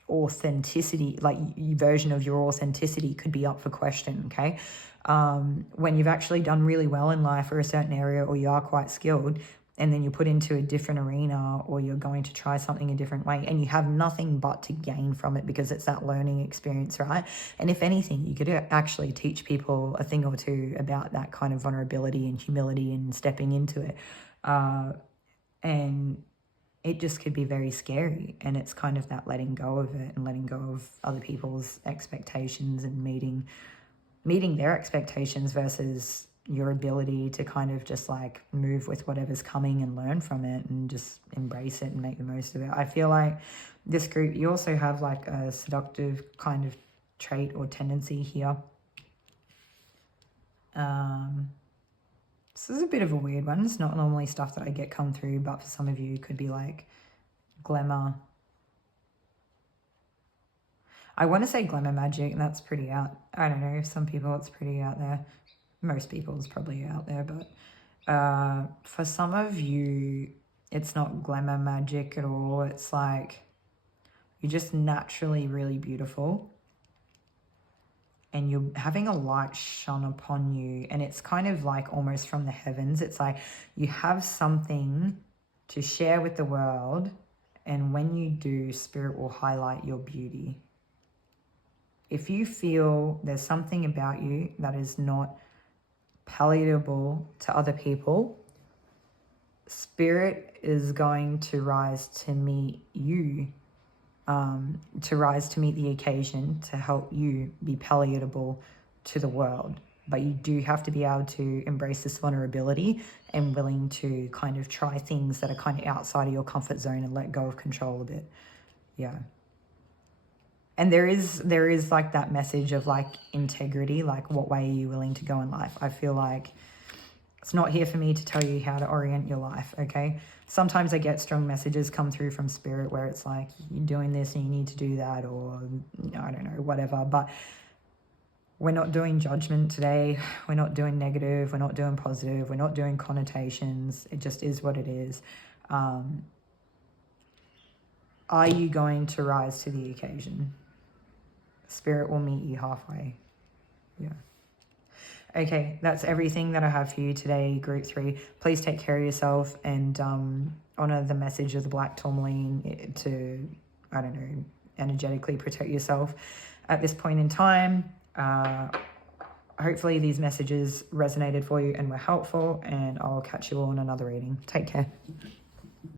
authenticity, like version of your authenticity could be up for question, okay? When you've actually done really well in life or a certain area, or you are quite skilled, and then you're put into a different arena, or you're going to try something a different way, and you have nothing but to gain from it because it's that learning experience, right? And if anything, you could actually teach people a thing or two about that kind of vulnerability and humility and stepping into it. And it just could be very scary. And it's kind of that letting go of it and letting go of other people's expectations and meeting their expectations versus your ability to kind of just like move with whatever's coming and learn from it and just embrace it and make the most of it. I feel like this group, you also have like a seductive kind of trait or tendency here. This is a bit of a weird one. It's not normally stuff that I get come through, but for some of you, it could be like glamour. I want to say glamour magic, and that's pretty out. I don't know, some people it's pretty out there. Most people is probably out there, but for some of you, it's not glamour magic at all. It's like you're just naturally really beautiful, and you're having a light shone upon you, and it's kind of like almost from the heavens. It's like you have something to share with the world, and when you do, Spirit will highlight your beauty. If you feel there's something about you that is not palatable to other people, Spirit is going to rise to meet you, to rise to meet the occasion, to help you be palatable to the world. But you do have to be able to embrace this vulnerability and willing to kind of try things that are kind of outside of your comfort zone and let go of control a bit. Yeah. And there is like that message of like integrity, like what way are you willing to go in life? I feel like it's not here for me to tell you how to orient your life, okay? Sometimes I get strong messages come through from Spirit where it's like, you're doing this and you need to do that, or I don't know, whatever. But we're not doing judgment today. We're not doing negative. We're not doing positive. We're not doing connotations. It just is what it is. Are you going to rise to the occasion? Spirit will meet you halfway. Yeah. Okay, that's everything that I have for you today, Group 3. Please take care of yourself and honor the message of the Black Tourmaline to, I don't know, energetically protect yourself at this point in time. Hopefully these messages resonated for you and were helpful, and I'll catch you all in another reading. Take care.